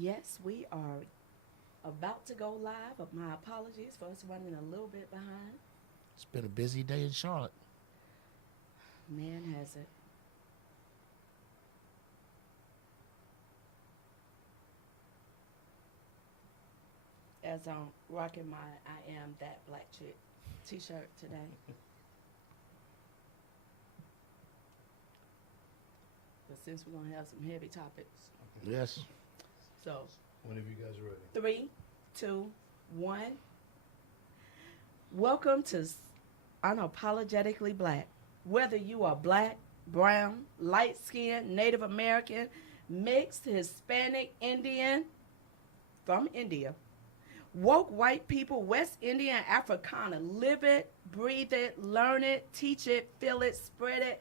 Yes, we are about to go live. My apologies for us running a little bit behind. It's been a busy day in Charlotte. Man, has it. As I'm rocking my I Am That Black Chick t shirt today. But since we're going to have some heavy topics. Yes. So, Whenever you guys are ready. three, two, one. Welcome to Unapologetically Black. Whether you are black, brown, light skinned, Native American, mixed, Hispanic, Indian, from India, woke white people, West Indian, Africana, live it, breathe it, learn it, teach it, feel it, spread it,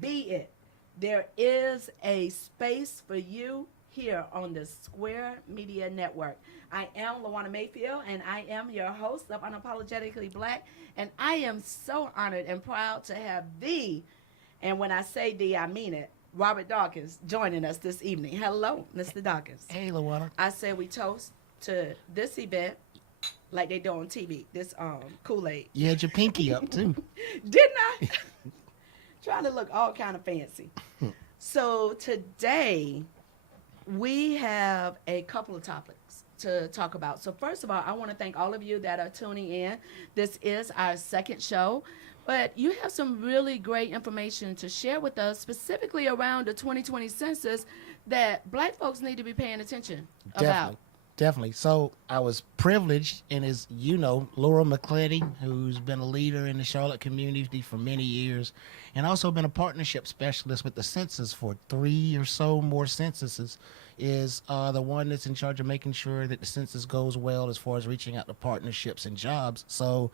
be it. There is a space for you here on the Square Media Network. I am LaWana Mayfield, and I am your host of Unapologetically Black, and I am so honored and proud to have and when I say I mean it, Robert Dawkins joining us this evening. Hello, Mr. Dawkins. Hey, LaWana. I said we toast to this event like they do on TV, this Kool-Aid. You had your pinky up, too. Didn't I? Trying to look all kind of fancy. So today we have a couple of topics to talk about. So first of all, I want to thank all of you that are tuning in. This is our second show, but you have some really great information to share with us, specifically around the 2020 census that black folks need to be paying attention about. Definitely. So I was privileged, and as you know, Laura McCletty, who's been a leader in the Charlotte community for many years, and also been a partnership specialist with the census for 3 or so more censuses, is the one that's in charge of making sure that the census goes well as far as reaching out to partnerships and jobs. So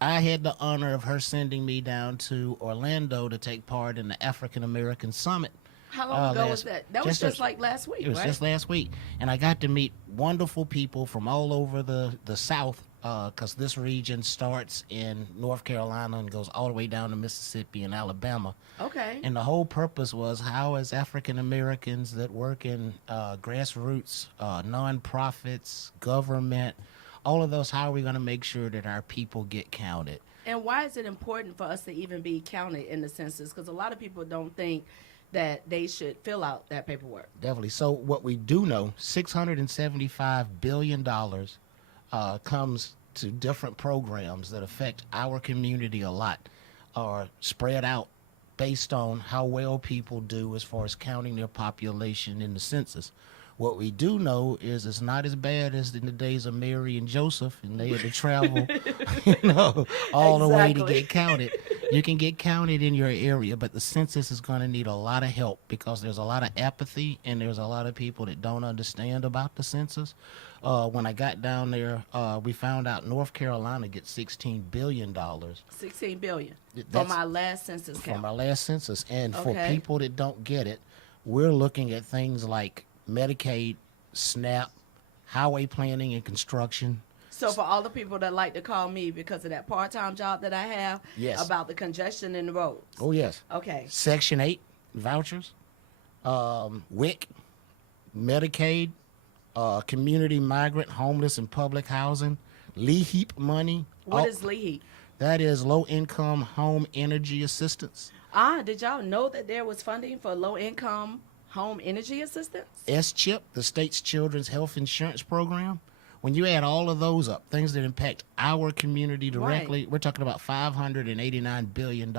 I had the honor of her sending me down to Orlando to take part in the African American Summit. How long ago was that? That was just like last week, It was right? just last week. And I got to meet wonderful people from all over the South, because this region starts in North Carolina and goes all the way down to Mississippi and Alabama. Okay. And the whole purpose was how, as African Americans that work in grassroots, nonprofits, government, all of those, how are we going to make sure that our people get counted? And why is it important for us to even be counted in the census? Because a lot of people don't think that they should fill out that paperwork. Definitely. So what we do know, $675 billion comes to different programs that affect our community a lot, are spread out based on how well people do as far as counting their population in the census. What we do know is it's not as bad as in the days of Mary and Joseph, and they had to travel, all the way to get counted. You can get counted in your area, but the census is going to need a lot of help because there's a lot of apathy and there's a lot of people that don't understand about the census. When I got down there, we found out North Carolina gets $16 billion. $16 billion from our last census count. From our last census. And for Okay. people that don't get it, we're looking at things like Medicaid, SNAP, highway planning and construction. So for all the people that like to call me because of that part-time job that I have, Yes. about the congestion in the roads. Oh, yes. Okay. Section 8 vouchers, WIC, Medicaid, community migrant, homeless and public housing, LEHEAP money. What is LEHEAP? That is low-income home energy assistance. Did y'all know that there was funding for low-income home energy assistance? SCHIP, the state's children's health insurance program. When you add all of those up, things that impact our community directly, We're talking about $589 billion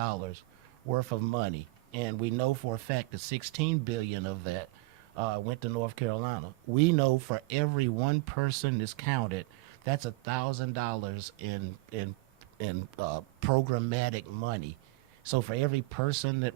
worth of money. And we know for a fact that $16 billion of that went to North Carolina. We know for every one person that's counted, that's $1,000 in programmatic money. So for every person that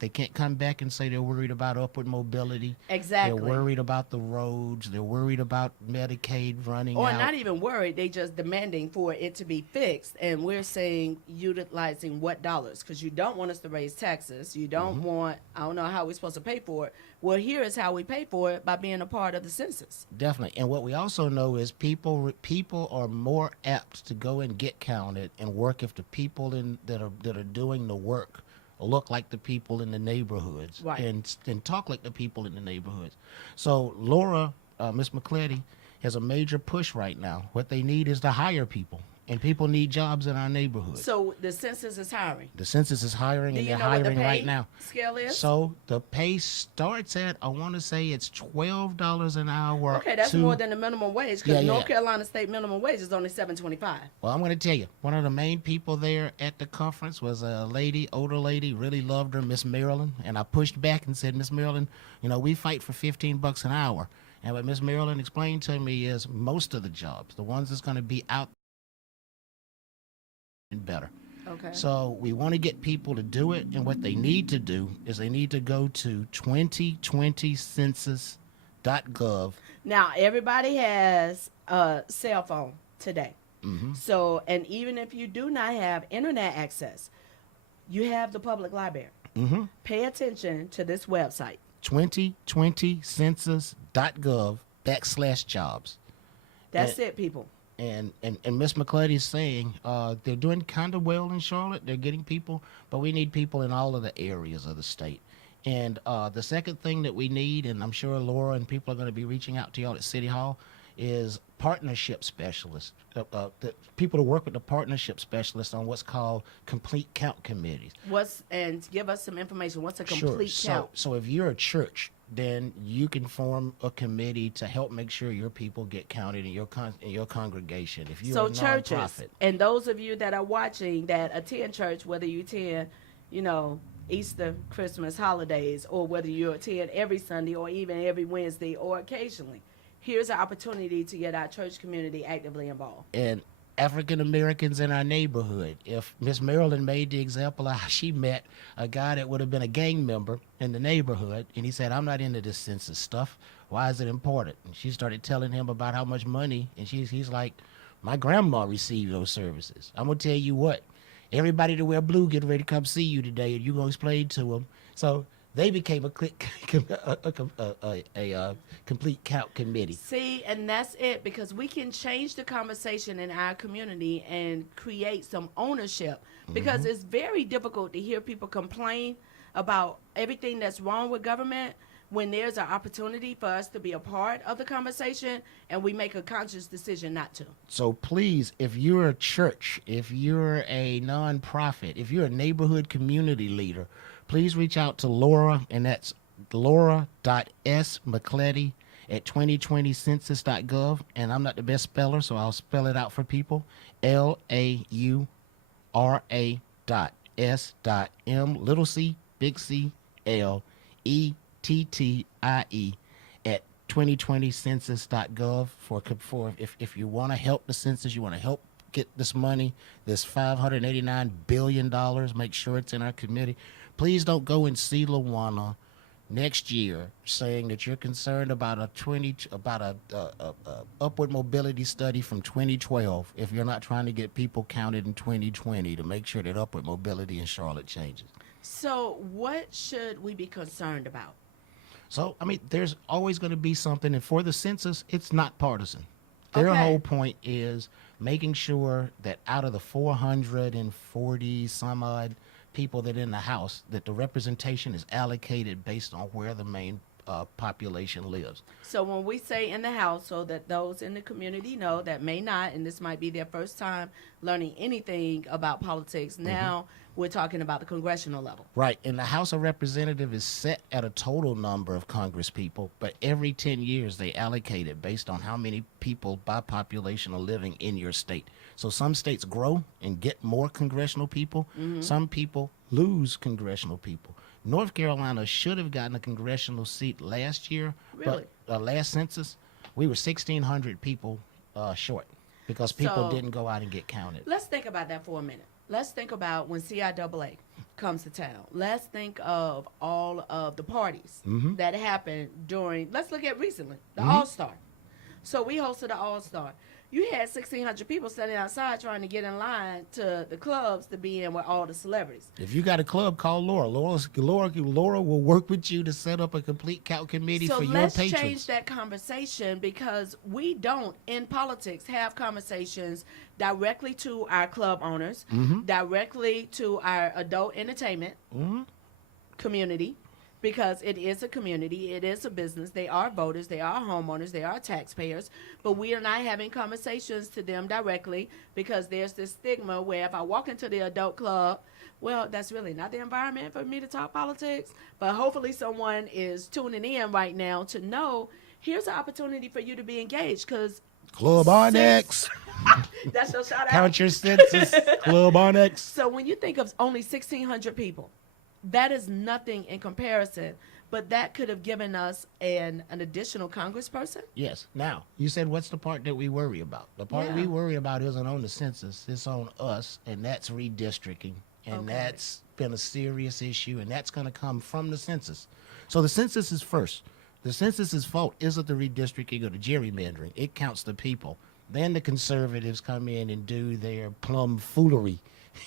they can't come back and say they're worried about upward mobility. Exactly. They're worried about the roads. They're worried about Medicaid running Or out. not even worried, they just demanding for it to be fixed. And we're saying utilizing what dollars? Because you don't want us to raise taxes. You don't want, I don't know how we're supposed to pay for it. Well, here is how we pay for it, by being a part of the census. Definitely. And what we also know is people are more apt to go and get counted and work if the people that are doing the work look like the people in the neighborhoods, Right. and talk like the people in the neighborhoods. So Laura Ms. McClady has a major push right now. What they need is to hire people, and people need jobs in our neighborhood. So the census is hiring. The census is hiring, Do and you they're know what the hiring pay right now. scale is? So the pay starts at, I want to say it's $12 an hour. Okay, that's more than the minimum wage because North Yeah. Carolina state minimum wage is only $7.25. Well, I'm going to tell you, one of the main people there at the conference was a lady, older lady, really loved her, Miss Marilyn. And I pushed back and said, Miss Marilyn, we fight for $15 an hour. And what Miss Marilyn explained to me is most of the jobs, the ones that's going to be out and better. Okay. So we want to get people to do it, and what they need to do is they need to go to 2020census.gov. Now, everybody has a cell phone today. Mm-hmm. So, and even if you do not have internet access, you have the public library. Mm-hmm. Pay attention to this website. 2020census.gov/jobs. That's it, people. And Miss McClady is saying they're doing kind of well in Charlotte. They're getting people, but we need people in all of the areas of the state. And the second thing that we need, and I'm sure Laura and people are going to be reaching out to y'all at City Hall, is partnership specialists, the people to work with the partnership specialists on what's called complete count committees. And give us some information. What's a complete count? So if you're a church, then you can form a committee to help make sure your people get counted in your congregation. If you're a churches, nonprofit. And those of you that are watching that attend church, whether you attend, Easter, Christmas, holidays, or whether you attend every Sunday or even every Wednesday or occasionally, here's an opportunity to get our church community actively involved. And African Americans in our neighborhood. If Miss Marilyn made the example of how she met a guy that would have been a gang member in the neighborhood, and he said, I'm not into this census stuff. Why is it important? And she started telling him about how much money, and he's like, my grandma received those services. I'm going to tell you what, everybody that wear blue getting ready to come see you today, and you're going to explain to them. So they became a complete count committee. See, and that's it, because we can change the conversation in our community and create some ownership, because it's very difficult to hear people complain about everything that's wrong with government when there's an opportunity for us to be a part of the conversation and we make a conscious decision not to. So please, if you're a church, if you're a nonprofit, if you're a neighborhood community leader, please reach out to Laura, and that's laura.smcClady at 2020census.gov. And I'm not the best speller, so I'll spell it out for people. LAURA.S.M, little c, big C, LETTIE at 2020census.gov for if you want to help the census, you want to help get this money, this $589 billion, make sure it's in our committee. Please don't go and see LaWana next year saying that you're concerned about a upward mobility study from 2012 if you're not trying to get people counted in 2020 to make sure that upward mobility in Charlotte changes. So what should we be concerned about? So, there's always going to be something, and for the census, it's not partisan. Their whole point is making sure that out of the 440 some odd people that are in the House, that the representation is allocated based on where the main population lives. So when we say in the House, so that those in the community know that may not, and this might be their first time learning anything about politics, now we're talking about the congressional level. Right, and the House of Representatives is set at a total number of Congress people, but every 10 years they allocate it based on how many people by population are living in your state. So some states grow and get more congressional people. Some people lose congressional people. North Carolina should have gotten a congressional seat last year, Really? but last census, we were 1,600 people short because people didn't go out and get counted. Let's think about that for a minute. Let's think about when CIAA comes to town. Let's think of all of the parties that happened during, let's look at recently, the All-Star. So we hosted the All-Star. You had 1,600 people standing outside trying to get in line to the clubs to be in with all the celebrities. If you got a club, call Laura. Laura will work with you to set up a complete count committee for your patrons. So let's change that conversation, because we don't, in politics, have conversations directly to our club owners, directly to our adult entertainment community, because it is a community, it is a business. They are voters, they are homeowners, they are taxpayers, but we are not having conversations to them directly because there's this stigma where if I walk into the adult club, well, that's really not the environment for me to talk politics, but hopefully someone is tuning in right now to know here's an opportunity for you to be engaged because Club Onyx. that's your shout out. Count your census. Club Onyx. So when you think of only 1,600 people, that is nothing in comparison, but that could have given us an additional congressperson. Yes. Now, you said what's the part that we worry about? The part we worry about isn't on the census. It's on us, and that's redistricting. And that's been a serious issue, and that's going to come from the census. So the census is first. The census's fault isn't the redistricting or the gerrymandering. It counts the people. Then the conservatives come in and do their plum foolery.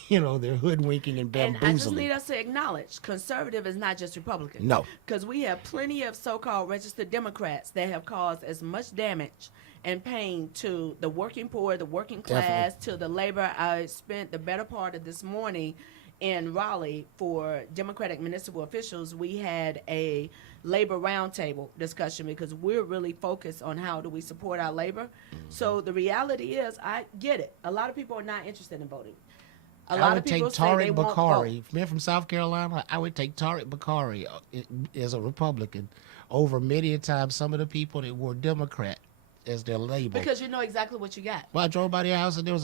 You know, they're hoodwinking and bamboozling. And I just need us to acknowledge, conservative is not just Republican. No. Because we have plenty of so-called registered Democrats that have caused as much damage and pain to the working poor, the working class, to the labor. I spent the better part of this morning in Raleigh for Democratic municipal officials. We had a labor roundtable discussion because we're really focused on how do we support our labor. So the reality is, I get it. A lot of people are not interested in voting. A lot of people say they won't vote. Man from South Carolina, I would take Tariq Bakari as a Republican over many a time some of the people that were Democrat as their label. Because you know exactly what you got. Well, I drove by their house and there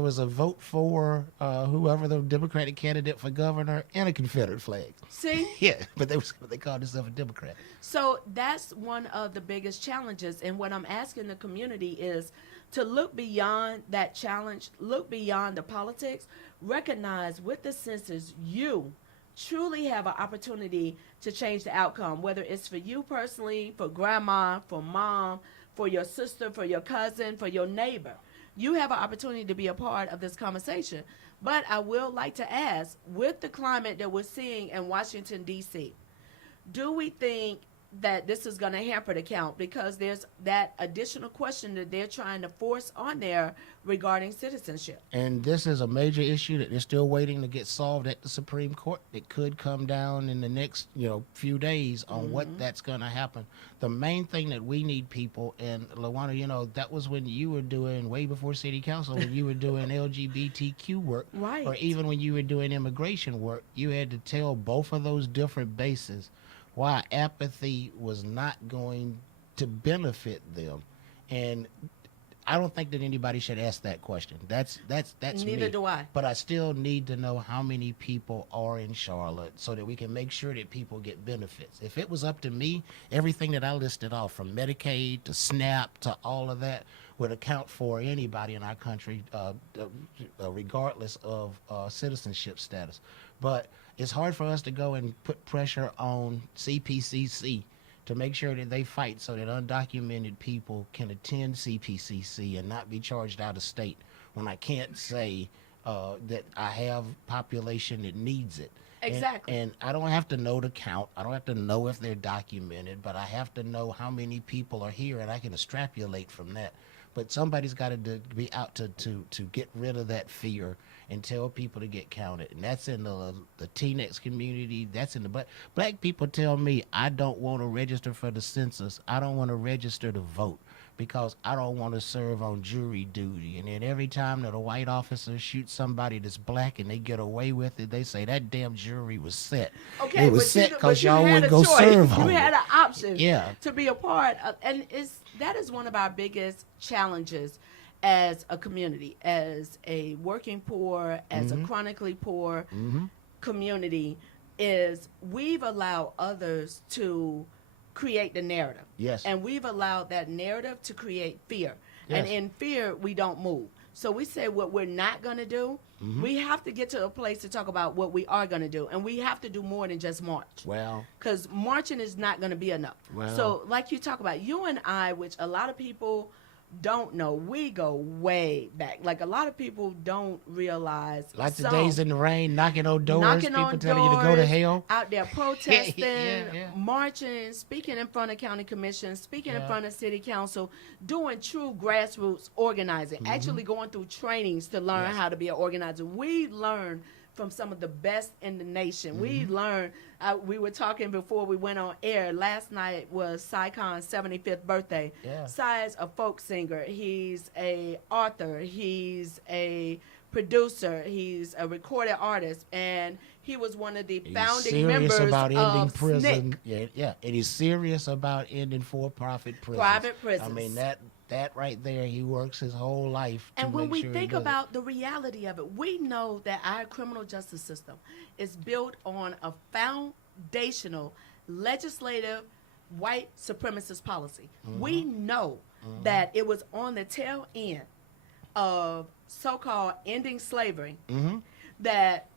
was a vote for whoever the Democratic candidate for governor and a Confederate flag. See? Yeah, but they called themselves a Democrat. So that's one of the biggest challenges. And what I'm asking the community is to look beyond that challenge, look beyond the politics, recognize with the census you truly have an opportunity to change the outcome, whether it's for you personally, for grandma, for mom, for your sister, for your cousin, for your neighbor. You have an opportunity to be a part of this conversation. But I will like to ask, with the climate that we're seeing in Washington, D.C., do we think that this is going to hamper the count? Because there's that additional question that they're trying to force on there regarding citizenship. And this is a major issue that they're still waiting to get solved at the Supreme Court. It could come down in the next, few days on what that's going to happen. The main thing that we need, people, and LaWana, that was when you were doing, way before city council, when you were doing LGBTQ work, Right. or even when you were doing immigration work, you had to tell both of those different bases why apathy was not going to benefit them. And I don't think that anybody should ask that question. That's Neither me. do I. But I still need to know how many people are in Charlotte so that we can make sure that people get benefits. If it was up to me, everything that I listed off, from Medicaid to SNAP to all of that, would account for anybody in our country, regardless of citizenship status. But it's hard for us to go and put pressure on CPCC to make sure that they fight so that undocumented people can attend CPCC and not be charged out of state, when I can't say that I have population that needs it. Exactly. And I don't have to know the count. I don't have to know if they're documented, but I have to know how many people are here, and I can extrapolate from that. But somebody's got to be out to get rid of that fear and tell people to get counted. And that's in the Latinx community. That's in the black people tell me, I don't want to register for the census. I don't want to register to vote because I don't want to serve on jury duty. And then every time that a white officer shoots somebody that's black and they get away with it, they say that damn jury was set. Okay, it was set because you y'all had wouldn't a go choice. serve You on had it. an option Yeah. to be a part of, and that is one of our biggest challenges as a community, as a working poor, as a chronically poor community, is we've allowed others to create the narrative. Yes. And we've allowed that narrative to create fear. Yes. And in fear, we don't move. So we say what we're not going to do. We have to get to a place to talk about what we are going to do. And we have to do more than just march. Well. Because marching is not going to be enough. Well. So like you talk about, you and I, which a lot of people don't know, we go way back. Like a lot of people don't realize. Like the days in the rain, knocking on doors, people telling you to go to hell. Out there protesting, Yeah. marching, speaking in front of county commissions, speaking in front of city council, doing true grassroots organizing, actually going through trainings to learn how to be an organizer. We learn from some of the best in the nation. We learned, we were talking before we went on air, last night was Cy Khan's 75th birthday. Yeah. Cy is a folk singer. He's a author. He's a producer. He's a recorded artist. And he was one of the founding members about ending of prison. SNCC. Yeah. And he's serious about ending for-profit prisons. Private prisons. I mean, that right there, he works his whole life to And when make we sure think he does about the reality of it, we know that our criminal justice system is built on a foundational legislative white supremacist policy. We know that it was on the tail end of so-called ending slavery that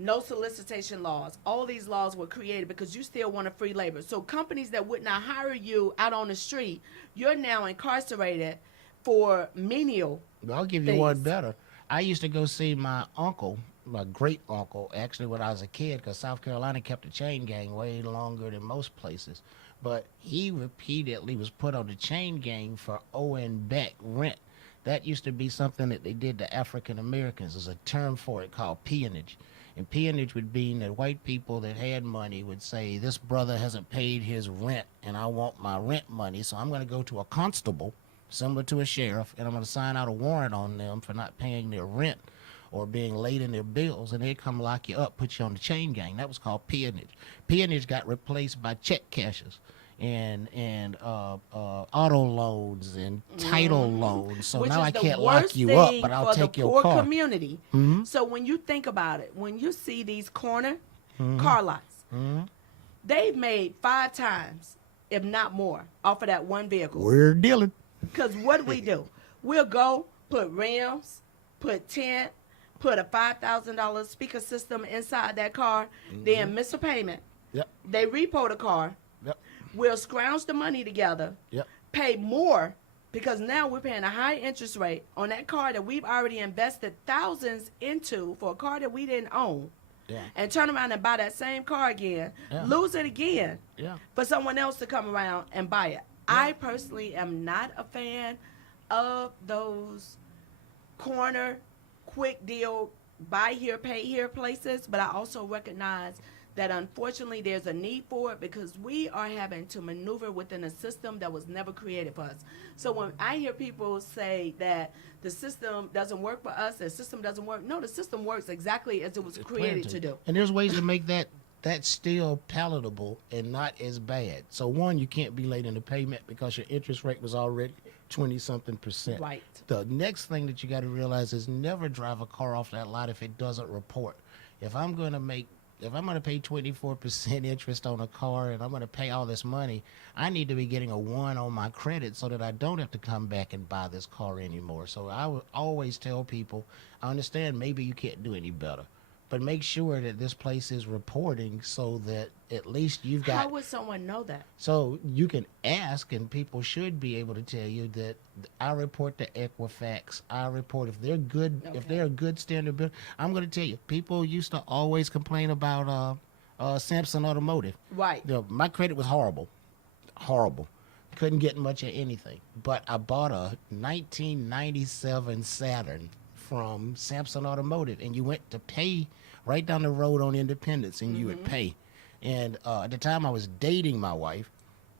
no solicitation laws, all these laws were created because you still want a free labor. So companies that would not hire you out on the street, you're now incarcerated for menial I'll give you things. one better. I used to go see my uncle, my great uncle, actually when I was a kid, because South Carolina kept the chain gang way longer than most places. But he repeatedly was put on the chain gang for owing back rent. That used to be something that they did to African Americans. There's a term for it called peonage. And peonage would mean that white people that had money would say, this brother hasn't paid his rent and I want my rent money, so I'm going to go to a constable, similar to a sheriff, and I'm going to sign out a warrant on them for not paying their rent or being late in their bills, and they'd come lock you up, put you on the chain gang. That was called peonage. Peonage got replaced by check cashers and auto loans and title loans. So which now is I the can't worst lock you up, thing but I'll for take the your poor car. community. So when you think about it, when you see these corner car lots, they've made 5 times, if not more, off of that one vehicle. We're dealing. Because what do? We'll go put rims, put tent, put a $5,000 speaker system inside that car, then miss a payment. Yep. They repo the car. Yep. We'll scrounge the money together, Yep. pay more, because now we're paying a high interest rate on that car that we've already invested thousands into for a car that we didn't own. Yeah. And turn around and buy that same car again, Yeah. lose it again Yeah. for someone else to come around and buy it. I personally am not a fan of those corner, quick deal, buy here, pay here places, but I also recognize that unfortunately there's a need for it because we are having to maneuver within a system that was never created for us. So when I hear people say that the system doesn't work for us, the system doesn't work, no, the system works exactly as it was created to do. And there's ways to make that still palatable and not as bad. So one, you can't be late in the payment because your interest rate was already 20-something%. Right. The next thing that you got to realize is never drive a car off that lot if it doesn't report. If I'm going to pay 24% interest on a car and I'm going to pay all this money, I need to be getting a 1 on my credit so that I don't have to come back and buy this car anymore. So I would always tell people, I understand maybe you can't do any better, but make sure that this place is reporting so that at least you've got... How would someone know that? So you can ask, and people should be able to tell you that I report to Equifax. I report if they're good, if they're a good standard bill. I'm going to tell you, people used to always complain about Samson Automotive. Right. You know, my credit was horrible. Couldn't get much of anything. But I bought a 1997 Saturn from Samson Automotive, and you went to pay right down the road on Independence, and you would pay. And at the time, I was dating my wife,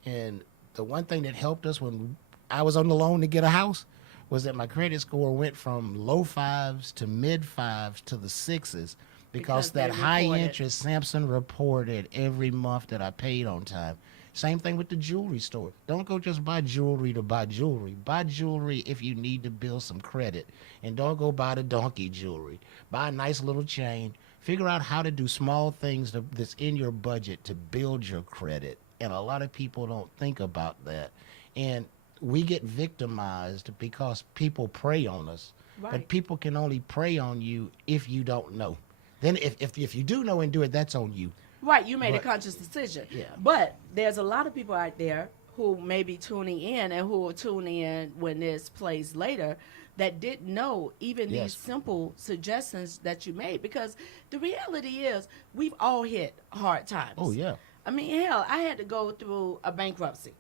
and the one thing that helped us when I was on the loan to get a house was that my credit score went from low 5s to mid 5s to the 6s because they that high reported. interest Samson reported every month that I paid on time. Same thing with the jewelry store. Don't go just buy jewelry to buy jewelry. Buy jewelry if you need to build some credit. And don't go buy the donkey jewelry. Buy a nice little chain. Figure out how to do small things that's in your budget to build your credit. And a lot of people don't think about that. And we get victimized because people prey on us. Right. But people can only prey on you if you don't know. Then if you do know and do it, that's on you. Right, you made a But- conscious decision. Yeah. But there's a lot of people out there who may be tuning in and who will tune in when this plays later that didn't know even Yes. these simple suggestions that you made. Because the reality is we've all hit hard times. Oh, yeah. I mean, hell, I had to go through a bankruptcy.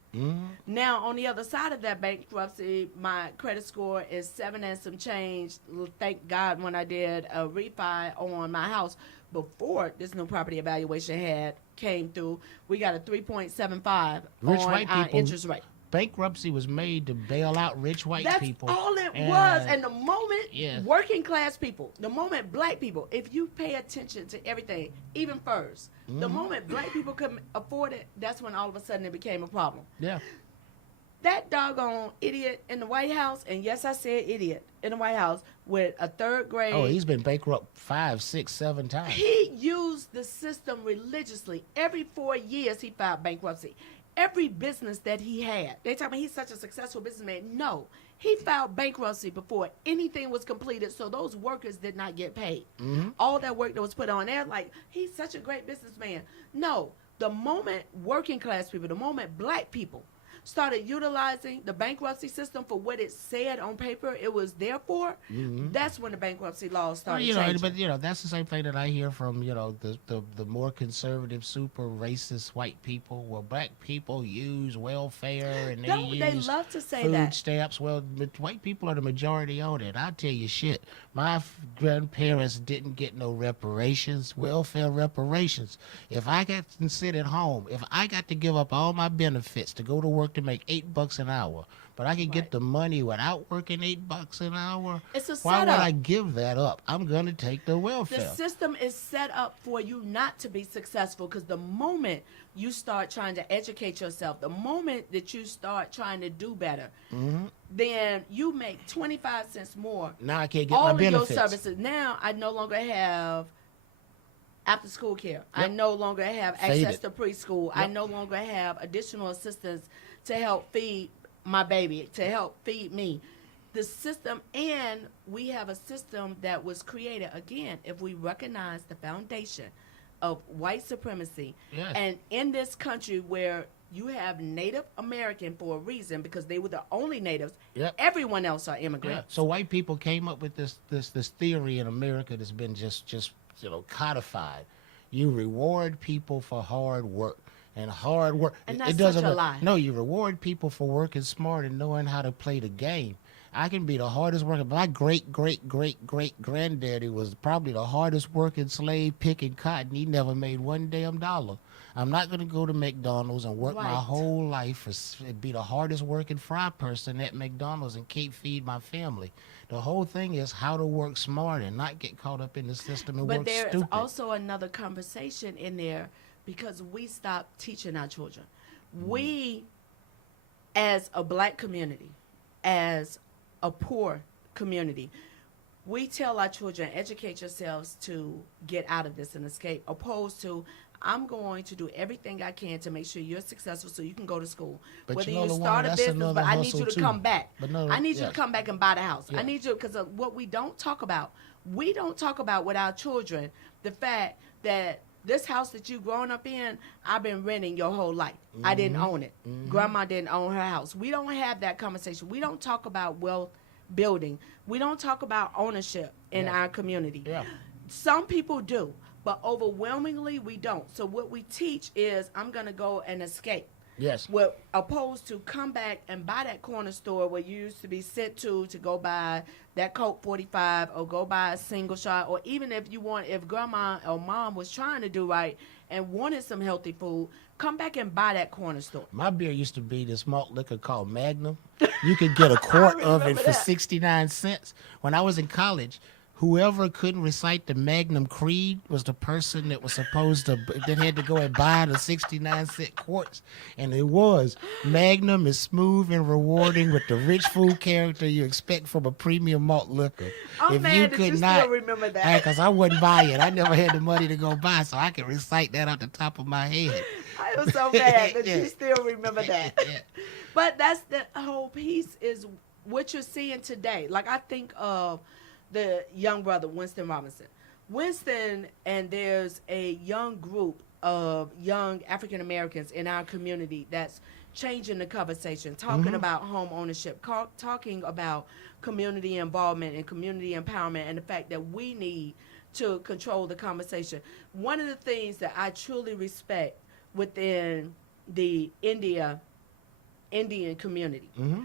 Now, on the other side of that bankruptcy, my credit score is 7 and some change. Thank God when I did a refi on my house before this new property evaluation had came through, we got a 3.75 Rich on white our people. interest rate. Bankruptcy was made to bail out rich white That's people. all it was. And the moment Yeah. working class people, the moment black people, if you pay attention to everything, even first, the moment black people can afford it, that's when all of a sudden it became a problem. Yeah. That doggone idiot in the White House, and yes, I said idiot, in the White House with a third grade. Oh, he's been bankrupt 5, 6, 7 times. He used the system religiously. Every 4 years, he filed bankruptcy. Every business that he had, they tell me he's such a successful businessman. No, he filed bankruptcy before anything was completed, so those workers did not get paid. All that work that was put on there, like, he's such a great businessman. No, the moment working class people, the moment black people started utilizing the bankruptcy system for what it said on paper it was there for, that's when the bankruptcy laws started changing. But that's the same thing that I hear from the more conservative, super racist white people. Well, black people use welfare and They use love to say food that. stamps. Well, white people are the majority on it. I tell you, shit. My grandparents didn't get no reparations, welfare reparations. If I got to sit at home, if I got to give up all my benefits to go to work to make $8 an hour, but I can get the money without working $8 an hour, It's a why would setup. I give that up? I'm gonna take the The welfare. system is set up for you not to be successful, because the moment you start trying to educate yourself, the moment that you start trying to do better, then you make 25 cents more. Now I can't get All my of your benefits. services. Now I no longer have after school care. I Yep. no longer have Faded. access to preschool. I Yep. no longer have additional assistance to help feed my baby, to help feed me. The system, and we have a system that was created, again, if we recognize the foundation of white supremacy. Yes. And in this country where you have Native American for a reason, because they were the only natives, Yep. everyone else are Yeah. immigrants. So white people came up with this theory in America that's been just codified. You reward people for hard work. And hard work. And that's it doesn't such a lie. No, you reward people for working smart and knowing how to play the game. I can be the hardest worker. My great granddaddy was probably the hardest working slave picking cotton. He never made one damn dollar. I'm not going to go to McDonald's and work my Right. whole life and be the hardest working fry person at McDonald's and keep feed my family. The whole thing is how to work smart and not get caught up in the system and But work there's stupid. also another conversation in there, because we stopped teaching our children. We, as a black community, as a poor community, we tell our children, educate yourselves to get out of this and escape, opposed to, I'm going to do everything I can to make sure you're successful so you can go to school. But Whether you know, you LaWana, start a that's business, another but I need hustle you to too. come back. But no, I need you yes. to come back and buy the house. Yeah. I need you, because what we don't talk about, we don't talk about with our children, the fact that this house that you growing up in, I've been renting your whole life. I didn't own it. Grandma didn't own her house. We don't have that conversation. We don't talk about wealth building. We don't talk about ownership in Yeah. our community. Yeah. Some people do, but overwhelmingly we don't. So what we teach is, I'm going to go and escape. Yes. Well, opposed to come back and buy that corner store where you used to be sent to go buy that Coke 45 or go buy a single shot, or even if grandma or mom was trying to do right and wanted some healthy food, come back and buy that corner store. My beer used to be this malt liquor called Magnum. You could get a quart of it remember for that. 69 cents. When I was in college, whoever couldn't recite the Magnum Creed was the person that was supposed to, that had to go and buy the 69-cent quarts. And it was, Magnum is smooth and rewarding with the rich food character you expect from a premium malt liquor. I'm mad that you still remember that. Because I wouldn't buy it. I never had the money to go buy, so I can recite that off the top of my head. I was so mad that Yeah. you still remember that. Yeah. But that's the whole piece, is what you're seeing today. Like, I think of the young brother, Winston Robinson. Winston, and there's a young group of young African Americans in our community that's changing the conversation, talking about home ownership, talking about community involvement and community empowerment, and the fact that we need to control the conversation. One of the things that I truly respect within the Indian community. Mm-hmm.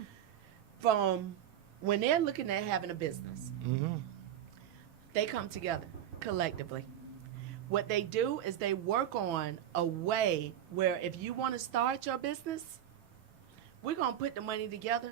From when they're looking at having a business, Mm-hmm. they come together collectively. What they do is they work on a way where if you want to start your business, we're going to put the money together.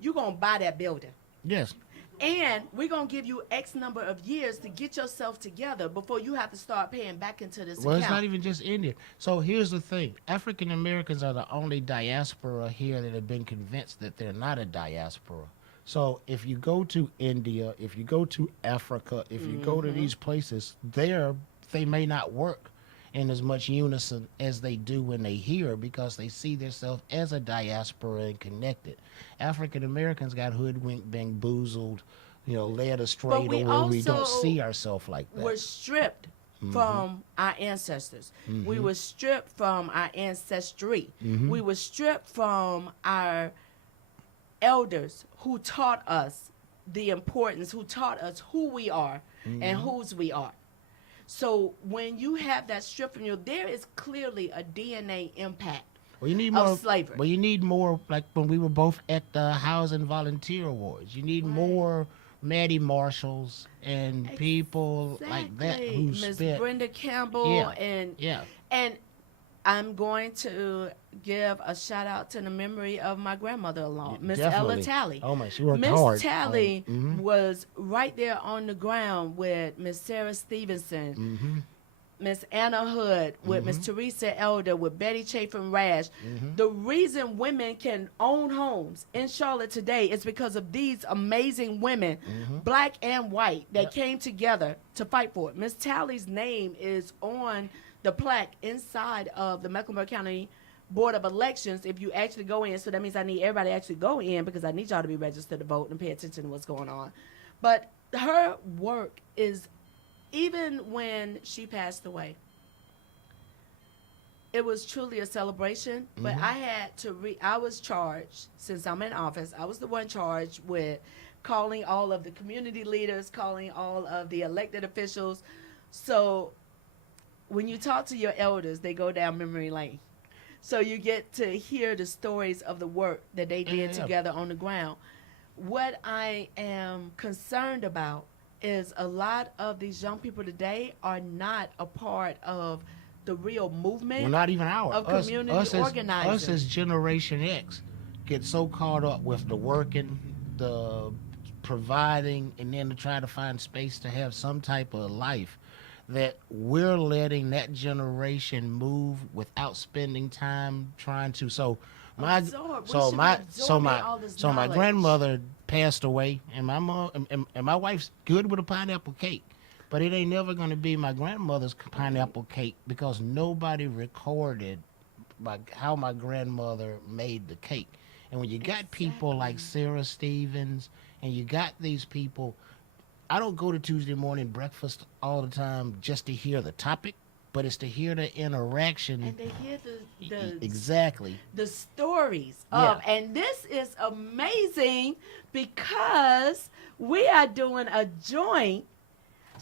You're going to buy that building. Yes. And we're going to give you X number of years to get yourself together before you have to start paying back into this Well, account. it's not even just India. So here's the thing. African Americans are the only diaspora here that have been convinced that they're not a diaspora. So if you go to India, if you go to Africa, if you go to these places, they may not work in as much unison as they do when they hear, because they see themselves as a diaspora and connected. African Americans got hoodwinked, bamboozled, led astray to where we don't see ourselves like that. We're stripped from our ancestors. We were stripped from our ancestry. We were stripped from our elders who taught us the importance, who taught us who we are and whose we are. So when you have that strip from you, there is clearly a DNA impact of slavery. Well, you need more, like when we were both at the Housing Volunteer Awards. You need more Maddie Marshalls and people like that who Miss spent. Brenda Campbell and I'm going to give a shout out to the memory of my grandmother-in-law, Miss Ella Talley. Oh my, she worked hard. Miss Talley was right there on the ground with Miss Sarah Stevenson, Miss Anna Hood, with Miss Teresa Elder, with Betty Chafin Rash. The reason women can own homes in Charlotte today is because of these amazing women, black and white, that came together to fight for it. Miss Talley's name is on the plaque inside of the Mecklenburg County Board of Elections if you actually go in. So that means I need everybody to actually go in, because I need y'all to be registered to vote and pay attention to what's going on. But her work is, even when she passed away, it was truly a celebration. But I had to I was charged, since I'm in office, I was the one charged with calling all of the community leaders, calling all of the elected officials. So when you talk to your elders, they go down memory lane. So you get to hear the stories of the work that they did together on the ground. What I am concerned about is a lot of these young people today are not a part of the real movement. Well, not even of community organizing. Us as Generation X get so caught up with the working, the providing, and then to try to find space to have some type of life, that we're letting that generation move without spending time trying to. So my grandmother passed away, and my mom and my wife's good with a pineapple cake, but it ain't never going to be my grandmother's pineapple cake, because nobody recorded how my grandmother made the cake. And when you got people like Sarah Stevens, and you got these people, I don't go to Tuesday morning breakfast all the time just to hear the topic, but it's to hear the interaction. And to hear the stories of, and this is amazing because we are doing a joint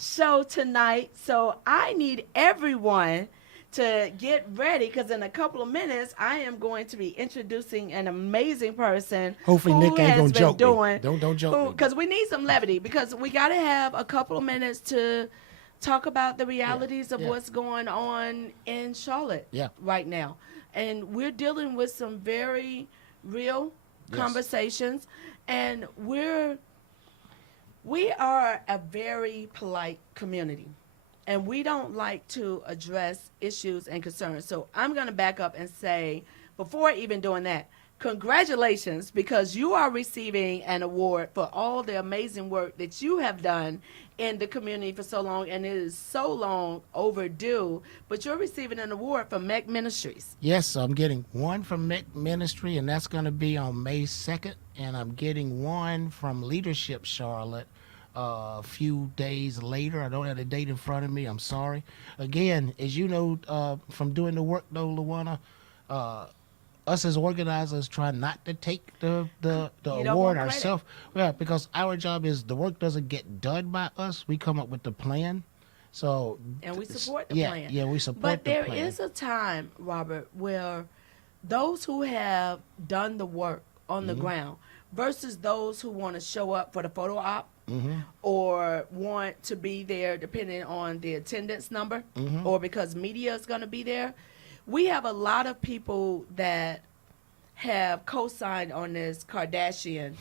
show tonight. So I need everyone to get ready, because in a couple of minutes I am going to be introducing an amazing person. Hopefully Nick ain't gonna joke me. Don't joke me. Because we need some levity, because we got to have a couple of minutes to talk about the realities of what's going on in Charlotte right now. And we're dealing with some very real conversations, and we are a very polite community. And we don't like to address issues and concerns. So I'm going to back up and say, before even doing that, congratulations, because you are receiving an award for all the amazing work that you have done in the community for so long, and it is so long overdue. But you're receiving an award from MEC Ministries. Yes, I'm getting one from MEC Ministry, and that's going to be on May 2nd. And I'm getting one from Leadership Charlotte a few days later. I don't have the date in front of me. I'm sorry. Again, as you know from doing the work, though, LaWana, us as organizers try not to take the award ourselves. Yeah, because our job is, the work doesn't get done by us. We come up with the plan. So And we support the yeah, plan. yeah, we support But the there plan. is a time, Robert, where those who have done the work on the ground versus those who want to show up for the photo op or want to be there depending on the attendance number or because media is going to be there. We have a lot of people that have co-signed on this Kardashian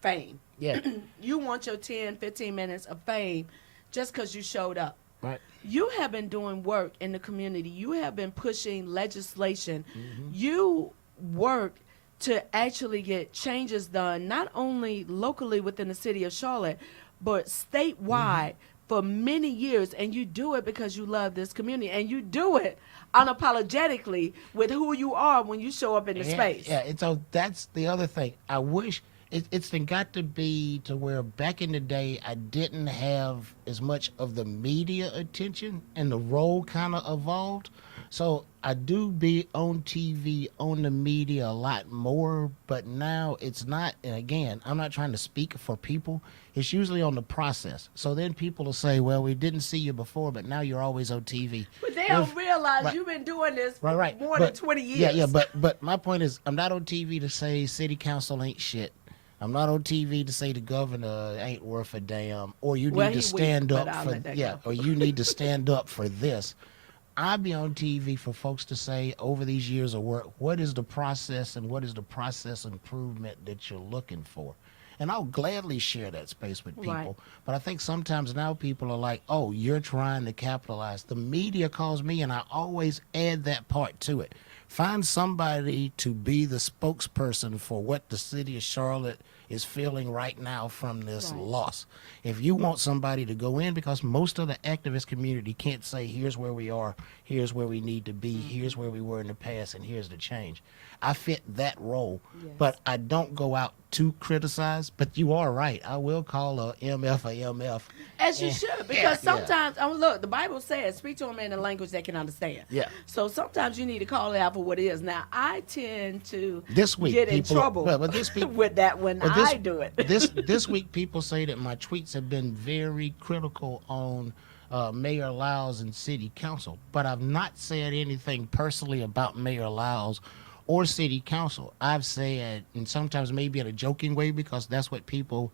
fame. Yeah. You want your 10, 15 minutes of fame just because you showed up. Right. You have been doing work in the community. You have been pushing legislation. You work to actually get changes done, not only locally within the city of Charlotte, but statewide for many years. And you do it because you love this community. And you do it unapologetically with who you are when you show up in the space. Yeah, so that's the other thing. I wish it's got to be to where back in the day I didn't have as much of the media attention and the role kind of evolved. So I do be on TV, on the media a lot more, but now it's not, and again, I'm not trying to speak for people. It's usually on the process. So then people will say, well, we didn't see you before, but now you're always on TV. But they don't realize you've been doing this for more than 20 years. Yeah, but my point is, I'm not on TV to say city council ain't shit. I'm not on TV to say the governor ain't worth a damn, or you need to stand up for or you need to stand up for this. I'll be on TV for folks to say over these years of work, what is the process and what is the process improvement that you're looking for? And I'll gladly share that space with people. Right. But I think sometimes now people are like, oh, you're trying to capitalize. The media calls me, and I always add that part to it. Find somebody to be the spokesperson for what the city of Charlotte is feeling right now from this loss. If you want somebody to go in, because most of the activist community can't say, here's where we are, here's where we need to be, here's where we were in the past, and here's the change. I fit that role, but I don't go out to criticize. But you are right. I will call a MF a MF. As you should, because sometimes, look, the Bible says, speak to them in a language they can understand. Yeah. So sometimes you need to call it out for what it is. Now, I tend to this week, get in trouble with that when I do it. This week, people say that my tweets have been very critical on Mayor Lyles and City Council, but I've not said anything personally about Mayor Lyles or City Council. I've said, and sometimes maybe in a joking way because that's what people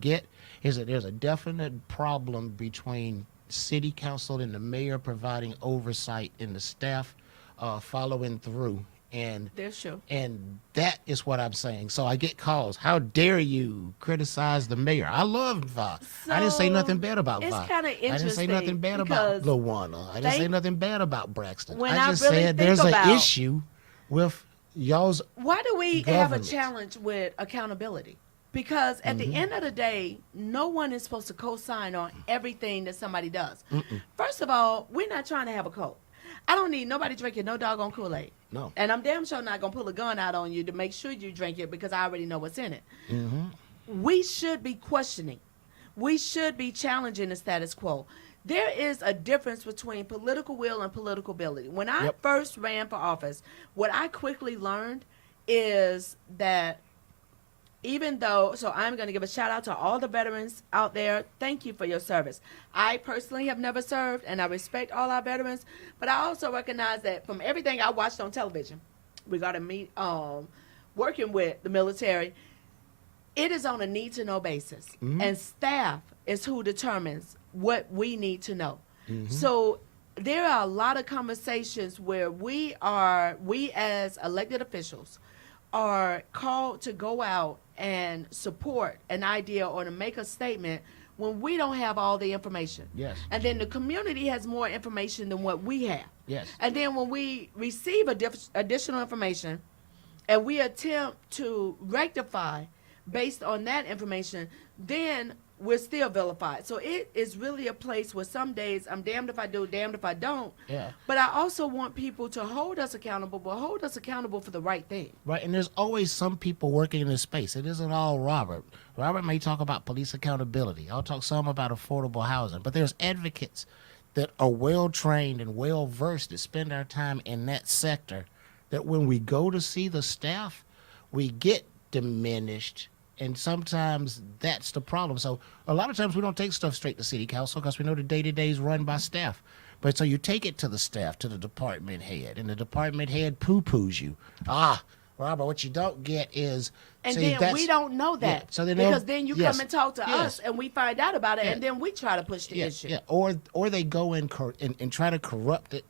get, is that there's a definite problem between City Council and the mayor providing oversight and the staff following through. And that is what I'm saying. So I get calls. How dare you criticize the mayor? I love Va. So I didn't say nothing bad about Va. It's kind of interesting. I didn't say nothing bad about LaWana. I didn't say nothing bad about Braxton. I just really said there's an issue with y'all's Why do we government. have a challenge with accountability? Because at the end of the day, no one is supposed to co-sign on everything that somebody does. First of all, we're not trying to have a cult. I don't need nobody drinking no doggone Kool-Aid. No. And I'm damn sure not going to pull a gun out on you to make sure you drink it because I already know what's in it. We should be questioning. We should be challenging the status quo. There is a difference between political will and political ability. When I first ran for office, what I quickly learned is that even though, so I'm going to give a shout out to all the veterans out there. Thank you for your service. I personally have never served, and I respect all our veterans, but I also recognize that from everything I watched on television, we got to meet working with the military, it is on a need-to-know basis, and staff is who determines what we need to know. So there are a lot of conversations where we as elected officials are called to go out and support an idea or to make a statement when we don't have all the information. Yes. And then the community has more information than what we have. Yes. And then when we receive additional information and we attempt to rectify based on that information, then we're still vilified. So it is really a place where some days I'm damned if I do, damned if I don't. Yeah. But I also want people to hold us accountable, but hold us accountable for the right thing. Right, and there's always some people working in this space. It isn't all Robert. Robert may talk about police accountability. I'll talk some about affordable housing. But there's advocates that are well-trained and well-versed that spend our time in that sector that when we go to see the staff, we get diminished And sometimes that's the problem. So a lot of times we don't take stuff straight to city council because we know the day-to-day is run by staff. But so you take it to the staff, to the department head, and the department head poo-poos you. Robert, what you don't get is... And then we don't know that. Yeah, so because then you come and talk to us, and we find out about it, and then we try to push the issue. Yeah, or they go and try to corrupt it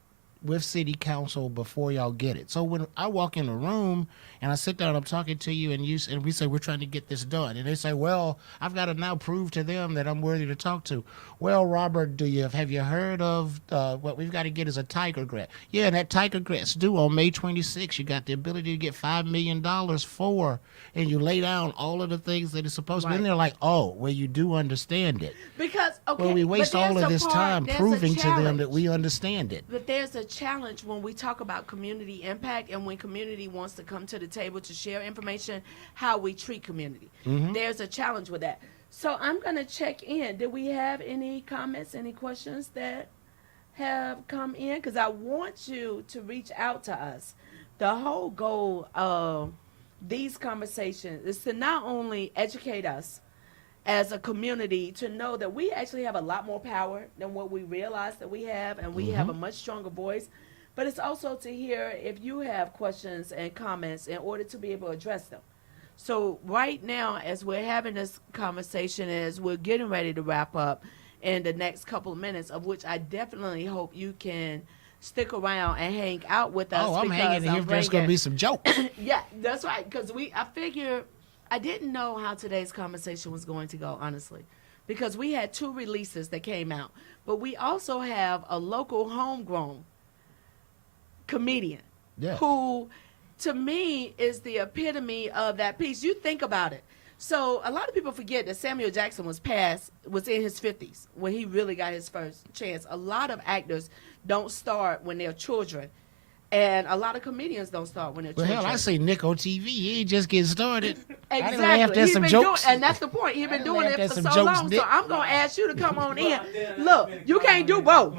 with city council before y'all get it. So when I walk in the room and I sit down, I'm talking to you, and we say we're trying to get this done, and they say, well, I've got to now prove to them that I'm worthy to talk to. Well, Robert, have you heard of what we've got to get is a Tiger grant? Yeah, and that Tiger grant's due on May 26th. You got the ability to get $5 million for, and you lay down all of the things that it's supposed to. And they're like, oh, well, you do understand it. Because well, we waste all of this time proving to them that we understand it. But there's a challenge when we talk about community impact and when community wants to come to the table to share information, how we treat community. There's a challenge with that. So I'm going to check in. Did we have any comments, any questions that have come in? Because I want you to reach out to us. The whole goal of these conversations is to not only educate us as a community to know that we actually have a lot more power than what we realize that we have, and we have a much stronger voice, but it's also to hear if you have questions and comments in order to be able to address them. So right now, as we're having this conversation, as we're getting ready to wrap up in the next couple of minutes, of which I definitely hope you can stick around and hang out with us. Oh, I'm hanging in here. There's going to be some jokes. Yeah, that's right. Because I figure I didn't know how today's conversation was going to go, honestly, because we had 2 releases that came out, but we also have a local homegrown comedian who, to me, is the epitome of that piece. You think about it. So a lot of people forget that Samuel Jackson was in his 50s when he really got his first chance. A lot of actors don't start when they're children, and a lot of comedians don't start when they're children. Well, hell, I see Nick on TV. He ain't just getting started. Exactly. He's been jokes. And that's the point. He's been doing it for so long. So I'm going to ask you to come on in. Look, you can't do both.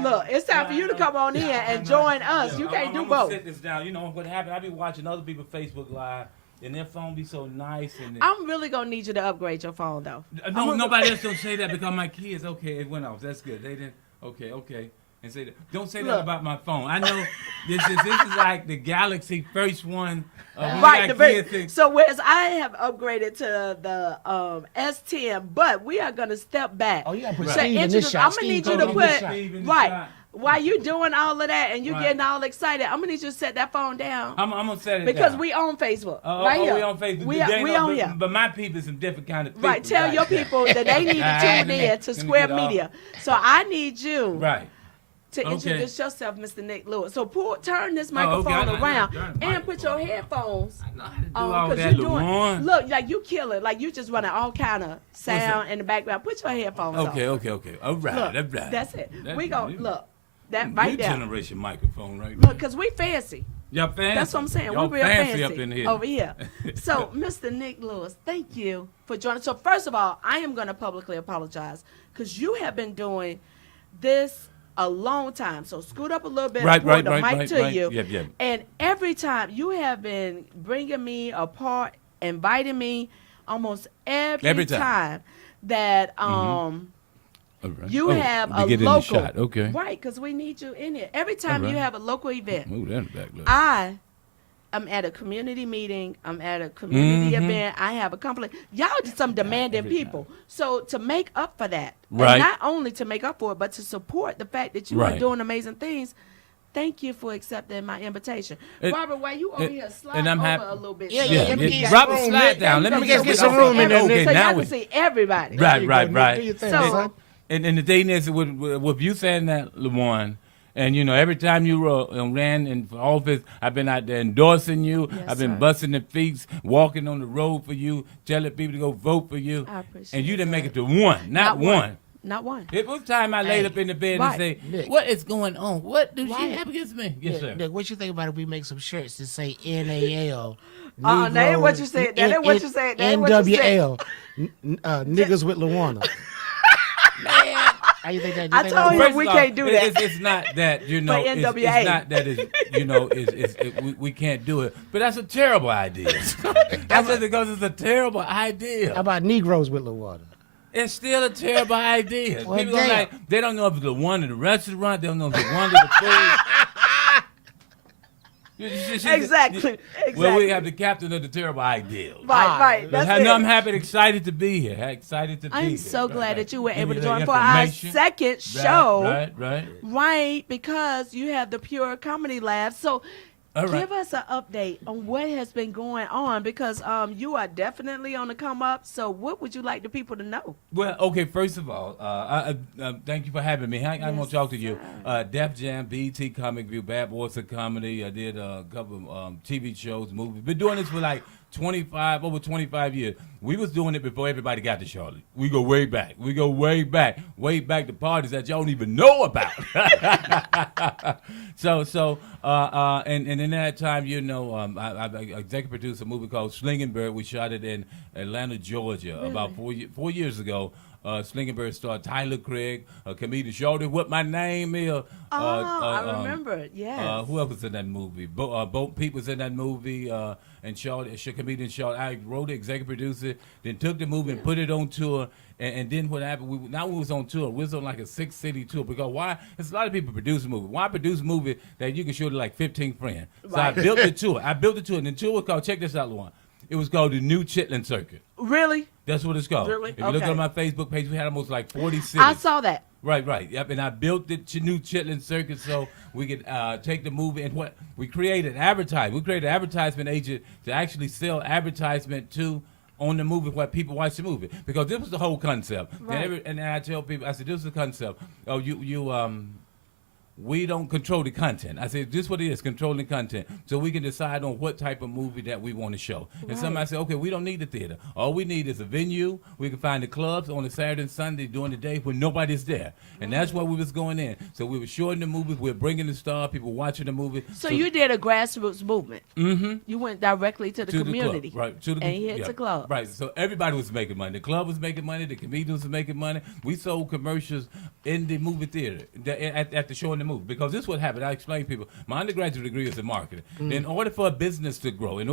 Look, it's time for you to come on in and join us. You can't do both. I'm going to set this down. You know what happened? I be watching other people Facebook Live, and their phone be so nice. And I'm really going to need you to upgrade your phone, though. No, nobody else don't say that because my kids, okay, it went off. That's good. They didn't. Okay. And say that. Don't say that about my phone. I know this is like the Galaxy first one. Right. So whereas I have upgraded to the S10, but we are going to step back. Oh, you got to put Steve in this shot. I'm going to need you to put, while you doing all of that and you getting all excited, I'm going to need you to set that phone down. I'm going to set it because down. we on Facebook. Here. We on Facebook. We on here. But my people is some different kind of people. Right. Tell your people that they need to tune in to Square Media. So I need you. To introduce yourself, Mr. Nick Lewis. So turn this microphone around and put your headphones on. Because you're doing, look, like you kill it. Like you just running all kind of sound in the background. Put your headphones on. Okay. All right. That's it. We going to look. That right there. Generation microphone right there. Look, because we fancy. Y'all fancy? That's what I'm saying. Y'all we're real fancy up in here. over here. So, Mr. Nick Lewis, thank you for joining. So, first of all, I am going to publicly apologize because you have been doing this a long time. So scoot up a little bit and point the mic to you. Yep. And every time you have been bringing me apart, inviting me almost every time that you have a local shot. Okay. Right, because we need you in here. Every time you have a local event, move that back. I'm at a community meeting. I'm at a community event. I have a company. Y'all just some demanding people. So to make up for that, and not only to make up for it, but to support the fact that you are doing amazing things, thank you for accepting my invitation. Robert, while you over here, slide over a little bit. Yeah. Robert, slide down. Let me get some room in there. So y'all can see everybody. Right. So, and the thing is, with you saying that, LaWana, and, you know, every time you ran in office, I've been out there endorsing you. Yes, I've been busting the feet, walking on the road for you, telling people to go vote for you. I appreciate and you didn't that. make it to one, not one. Not one. It was time I laid up in the bed and say, Nick, what is going on? What do she have against me? Yes, sir. Nick, what you think about if we make some shirts that say NAL? That ain't what you said. That ain't what you said. That ain't what you said. NWL. Niggas with LaWana. Man, How you think that? I told him we can't do that. It's not that, you know, For it's NWA. not that it's, you know, we can't do it. But that's a terrible idea. That's just because it's a terrible idea. How about Negroes with LaWana? It's still a terrible idea. Well, People damn. are like, they don't know if it's the one in the restaurant. They don't know if it's the one in the food. Exactly. Well, we have the captain of the terrible ideas. Right. That's I it. know I'm happy and excited to be here. Excited to be here. I'm so glad that you were Give able you to the join for our information. second show. Right. Right, because you have the Pure Comedy Lab. So All right. give us an update on what has been going on, because you are definitely on the come up. So what would you like the people to know? Well, okay, first of all, thank you for having me. I'm going to talk to you. Def Jam, BET Comic View, Bad Boys of Comedy. I did a couple of TV shows, movies. Been doing this for like over 25 years. We was doing it before everybody got to Charlotte. We go way back. Way back to parties that y'all don't even know about. And in that time, you know, I executive produced a movie called Slinging Bird. We shot it in Atlanta, Georgia, about 4 years ago. Slinging Bird starred Tyler Craig, a comedian. Shorty, what my name is. I remember. Yes. Who else was in that movie? Bo Peep was in that movie. And comedian Shorty. I wrote it, executive produced it, then took the movie and put it on tour. And then what happened? Now we was on tour. We was on like a 6-city tour, because why? There's a lot of people produce a movie. Why produce a movie that you can show to like 15 friends? So I built the tour. And the tour was called, check this out, LaWana. It was called the New Chitlin Circuit. Really? That's what it's called. Really? If you look Okay. on my Facebook page, we had almost like 40 cities. I saw that. Right. Yep. And I built the New Chitlin Circuit so we could take the movie and we created advertising. We created an advertisement agent to actually sell advertisement to on the movie where people watch the movie, because this was the whole concept. Right. And I tell people, I said, this is the concept. Oh, we don't control the content. I said, this is what it is, controlling content. So we can decide on what type of movie that we want to show. And Right. somebody said, okay, we don't need the theater. All we need is a venue. We can find the clubs on a Saturday and Sunday during the day when nobody's there. And that's where we was going in. So we were showing the movies. We were bringing the star, people watching the movie. So you did a grassroots movement. Mm-hmm. You went directly to the community. Club, right? To the And hit the club. Right. So everybody was making money. The club was making money. The comedians were making money. We sold commercials in the movie theater at the showing the movie, because this is what happened. I explain to people. My undergraduate degree is in marketing. In order for a business to grow, they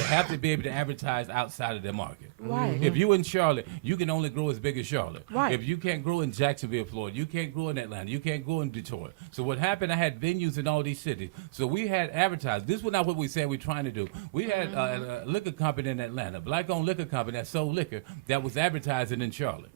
have to be able to advertise outside of their market. Right. If you in Charlotte, you can only grow as big as Charlotte. Right. If you can't grow in Jacksonville, Florida, you can't grow in Atlanta, you can't grow in Detroit. So what happened, I had venues in all these cities. So we had advertised. This was not what we said we're trying to do. We had a liquor company in Atlanta, black-owned liquor company that sold liquor, that was advertising in Charlotte.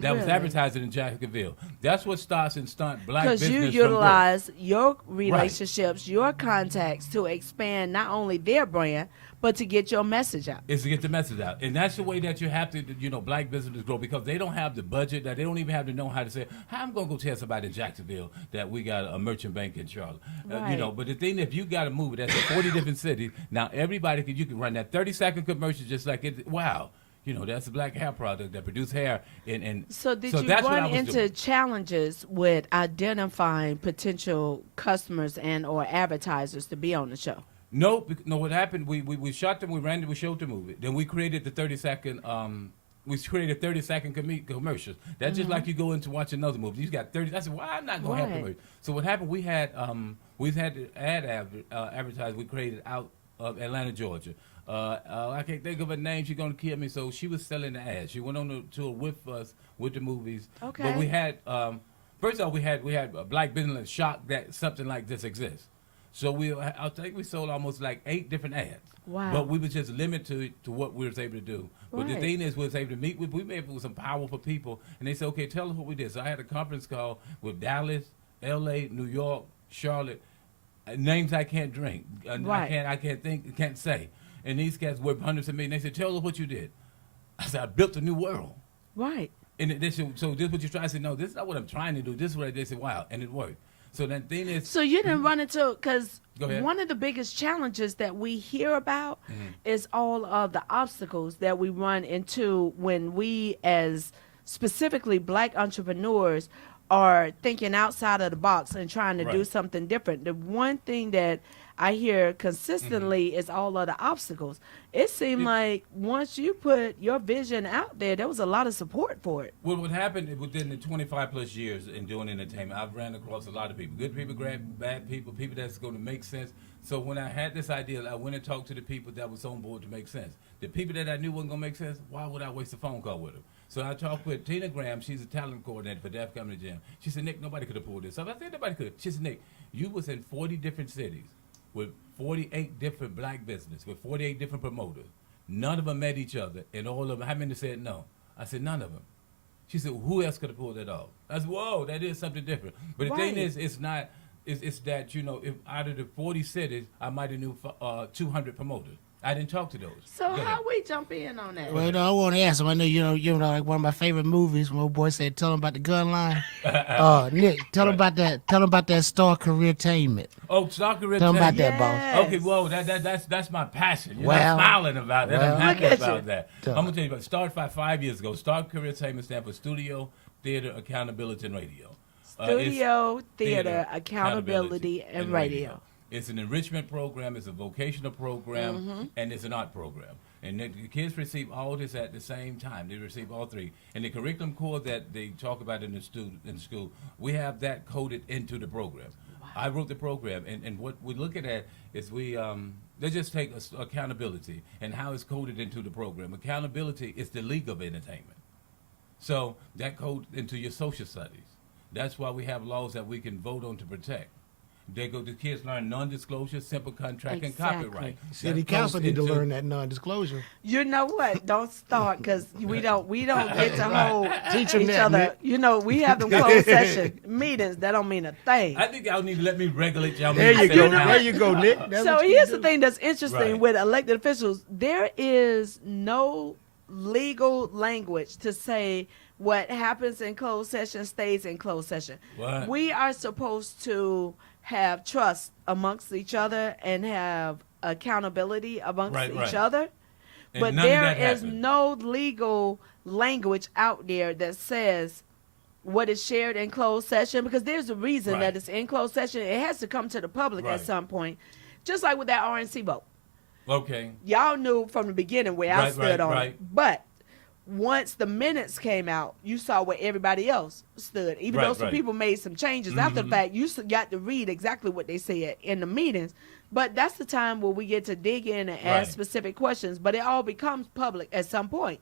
That was Really? advertising in Jacksonville. That's what starts and stunt black Because business. you from growth. utilize your relationships, your contacts to expand not only their brand, but to get your message out. Is to get the message out. And that's the way that you have to, black businesses grow, because they don't have the budget, that they don't even have to know how to say, how I'm going to go tell somebody in Jacksonville that we got a merchant bank in Charlotte. Right. But the thing, if you got a movie that's in 40 different cities, now everybody you can run that 30-second commercial just like it. Wow. That's a black hair product that produce hair. So did you that's what I run was into doing. changes with identifying potential customers and or advertisers to be on the show? No, what happened, we shot them, we showed the movie. Then we created the 30-second, we created 30-second commercials. That's just like you go in to watch another movie. You got 30, I said, well, I'm not going to have commercials. So what happened, we've had the advertised, we created out of Atlanta, Georgia. I can't think of her name. She's going to kill me. So she was selling the ads. She went on the tour with us, with the movies. Okay. But we had, first of all, we had a black business shocked that something like this exists. So I think we sold almost like 8 different ads. Wow. But we was just limited to what we was able to do. But the thing is, we was able to meet we met with some powerful people, and they said, okay, tell us what we did. So I had a conference call with Dallas, L.A., New York, Charlotte, names I can't drink. I can't think, can't say. And these guys were hundreds of millions. They said, tell us what you did. I said, I built a new world. Right. And they said, so this is what you're trying to say? No, this is not what I'm trying to do. This is what they said, wow. And it worked. So that thing is. So you didn't run into, because Go ahead. one of the biggest challenges that we hear about is all of the obstacles that we run into when we, as specifically black entrepreneurs, are thinking outside of the box and trying to do Right. something different. The one thing that I hear consistently is all of the obstacles. It seemed like once you put your vision out there was a lot of support for it. What happened within the 25 plus years in doing entertainment, I've ran across a lot of people. Good people, bad people, people that's going to make sense. So when I had this idea, I went and talked to the people that was on board to make sense. The people that I knew wasn't going to make sense, why would I waste a phone call with them? So I talked with Tina Graham. She's a talent coordinator for Def Comedy Jam. She said, Nick, nobody could have pulled this up. I said, nobody could. She said, Nick, you was in 40 different cities with 48 different black business, with 48 different promoters. None of them met each other, and all of them, how many said no? I said, none of them. She said, well, who else could have pulled that off? I said, whoa, that is something different. But the thing is, it's not, it's that, you know, if out of the 40 cities, I might have knew 200 promoters. I didn't talk to those. So how we jump in on that? Well, I want to ask him. I know you know, like one of my favorite movies. My boy said, "Tell him about the gun line." Nick, tell him about that. Tell him about that Star Careertainment. Oh, soccer. Tell him about that, Yes. boss. Okay, well, that's my passion. You're Well, not smiling about that. well. I'm happy Look at about you. that. Tell I'm gonna tell you about it. Started 5 years ago. Star Careertainment stands for Studio, Theater, Accountability, and Radio. Studio, It's theater, accountability, and radio. It's an enrichment program, it's a vocational program, and it's an art program. And the kids receive all this at the same time. They receive all three. And the curriculum core that they talk about in school, we have that coded into the program. Wow. I wrote the program, and what we're looking at is they just take accountability and how it's coded into the program. Accountability is the league of entertainment. So that code into your social studies. That's why we have laws that we can vote on to protect. The kids learn non-disclosure, simple contract, and copyright. City council need to learn that non-disclosure. You know what? Don't start because we don't get to hold Teach 'em each that, other. Nick. You know, we have them closed session meetings. That don't mean a thing. I think y'all need to let me regulate y'all. There you meetings go. sometime. There you go, Nick. That's So what you here's do. the thing that's interesting Right. with elected officials. There is no legal language to say what happens in closed session stays in closed session. What? We are supposed to have trust amongst each other and have accountability amongst Right, each right. other. And But none of there that is happened. no legal language out there that says what is shared in closed session, because there's a reason Right. that it's in closed session. It has to come to the public Right. at some point. Just like with that RNC vote. Okay. Y'all knew from the beginning where I Right, stood right, on right. it. But once the minutes came out, you saw where everybody else stood. Even Right, though some right. people made some changes after the fact, you got to read exactly what they said in the meetings. But that's the time where we get to dig in and ask Right. specific questions. But it all becomes public at some point.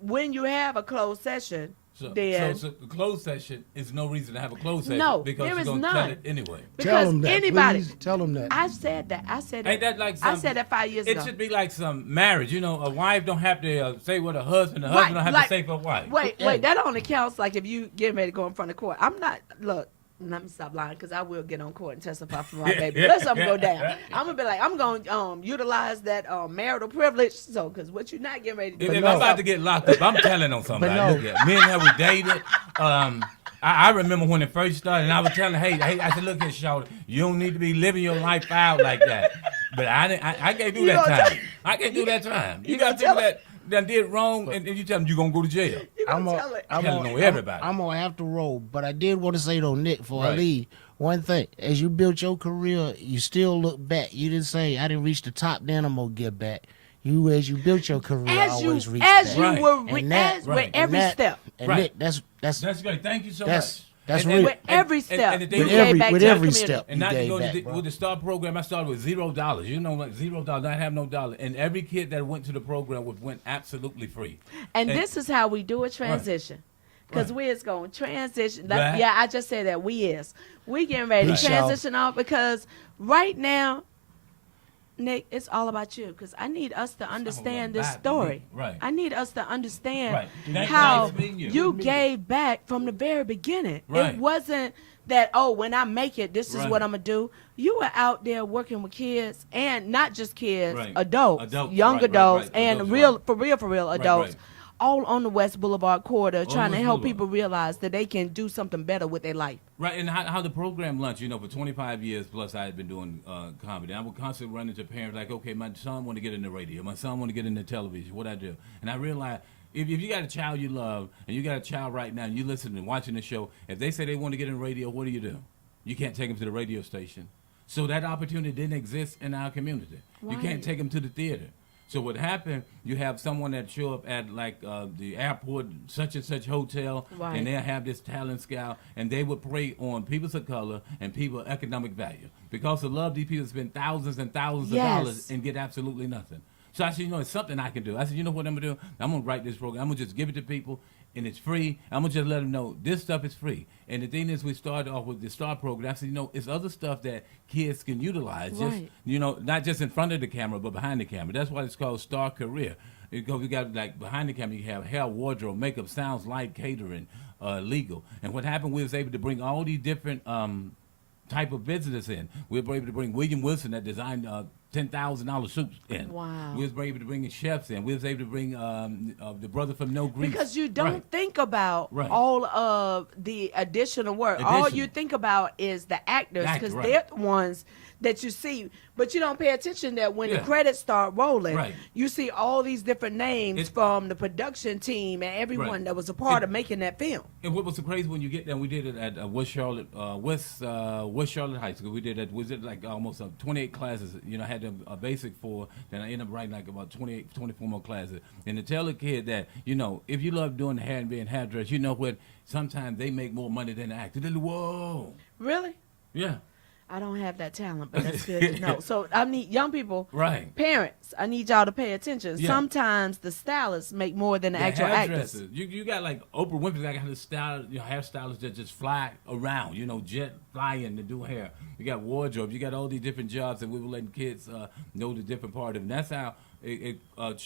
When you have a closed session, So then the closed session is no reason to have a closed session. No, because there you're is gonna tell none. it anyway. because Tell them that. anybody, Please. Tell them that. I said that. I said Ain't that. that like I some? said that 5 years It ago. should be like some marriage. You know, a wife don't have to say what a husband. The Right, husband don't have like- to say for a wife. Wait, that only counts like if you get ready to go in front of court. I'm not, look, let me stop lying because I will get on court and testify for my baby. Let something go down. I'm going to be like, I'm going to utilize that marital privilege. So, because what you're not getting ready to do. If no. I'm about to get locked up, I'm telling on somebody. no. Look at me and her, we dated. I remember when it first started, and I was telling her, hey, I said, look here, Shawty, you don't need to be living your life out like that. But I can't do You that gonna time. tell- I can't do that time. You gonna got people tell her? that did wrong, and you tell them you're going to go to jail. You I'm gonna gonna tell it. telling on everybody. I'm gonna have to roll, but I did want to say though, Nick, before I Right. leave, one thing: as you built your career, you still look back. You didn't say I didn't reach the top, then I'm gonna get back. You, as you built your career, As you, always reach as back. you Right. were, And that- as right. with And every that- step. And Right. Nick, that's That's great. Thank you so That's- much. that's And- real. With every step, and the thing you is- gave every- back with to the every community. step. And not to gave go back, to bro. with the STAR program, I started with $0. You know, like $0, not have no dollar. And every kid that went to the program went absolutely free. And this is how we do a transition. Because Right. we is going to transition. Right. Yeah, I just said that. We getting ready Peace to out. transition off because right now, Nick, it's all about you. Because I need us to understand this about me. story. Right. I need us to understand Right. Thank how you. Nice meeting you. you gave back from the very beginning. Right. It wasn't that, oh, when I make it, this is Right. what I'm going to do. You were out there working with kids, and not just kids, Right. adults, Adults, young right, right, adults, right. and Adults, for real adults. right. All on the West Boulevard corridor, trying to West help Boulevard. people realize that they can do something better with their life. Right, and how the program launched, you know, for 25 years plus I had been doing comedy. I would constantly run into parents like, okay, my son want to get into radio. My son want to get into television. What I do? And I realized If you got a child you love, and you got a child right now, and you listen and watching the show, if they say they want to get in radio, what do? You can't take them to the radio station. So that opportunity didn't exist in our community. Right. You can't take them to the theater. So what happened, you have someone that show up at like the airport, such and such hotel, Right. and they'll have this talent scout, and they would prey on people of color and people of economic value. Because of love, these people spend thousands and thousands Yes. of dollars and get absolutely nothing. So I said, it's something I can do. I said, you know what I'm going to do? I'm going to write this program. I'm going to just give it to people, and it's free. I'm going to just let them know this stuff is free. And the thing is, we started off with the STAR program. I said, it's other stuff that kids can utilize. Right. Just, not just in front of the camera, but behind the camera. That's why it's called STAR Career. Because we got, like, behind the camera, you have hair, wardrobe, makeup, sounds, light, catering, legal. And what happened, we was able to bring all these different type of business in. We were able to bring William Wilson that designed $10,000 suits in. Wow. We was able to bring in chefs in. We was able to bring the brother from No Grease. Because you don't Right. think about Right. all of the additional work. All you Additional. think about is the actors, because Right. they're the ones that you see. But you don't pay attention that when the Yeah. credits start rolling, Right. you see all these different names It- from the production team and everyone Right. that was a part of making that film. And what was so crazy when you get there, we did it at West Charlotte High School. We did like almost 28 classes. I had a basic 4, then I ended up writing like about 28, 24 more classes. And to tell a kid that, if you love doing hair and being hairdresser, you know what? Sometimes they make more money than the actor. They're like, whoa. Really? Yeah. I don't have that talent, but that's good to know. So I need young people, Right. parents, I need y'all to pay attention. Yeah. Sometimes the stylists make more than the actual actors. hairdressers. You got like Oprah Winfrey, like kind of style, hairstylists that just fly around, jet flying to do hair. You got wardrobe. You got all these different jobs, and we were letting kids know the different part of it. And that's how it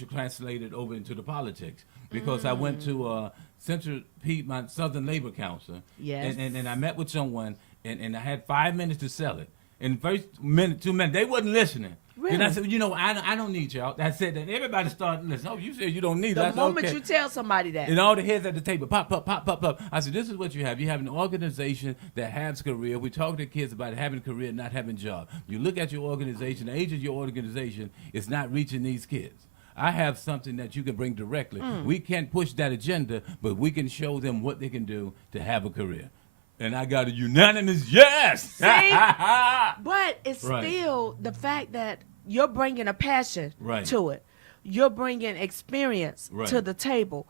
translated over into the politics. Because I went to Central Piedmont Southern Labor Council. Yes. And I met with someone, and I had 5 minutes to sell it. In the first minute, 2 minutes, they wasn't listening. Really? And I said, I don't need y'all. I said that everybody started listening. Oh, you said you don't need The us. moment Okay. you tell somebody that. And all the heads at the table, pop, pop, pop, pop, pop. I said, this is what you have. You have an organization that has career. We talk to kids about having a career, not having a job. You look at your organization, the age of your organization is not reaching these kids. I have something that you can bring directly. We can't push that agenda, but we can show them what they can do to have a career. And I got a unanimous yes. See? But it's Right. still the fact that you're bringing a passion Right. to it. You're bringing experience Right. to the table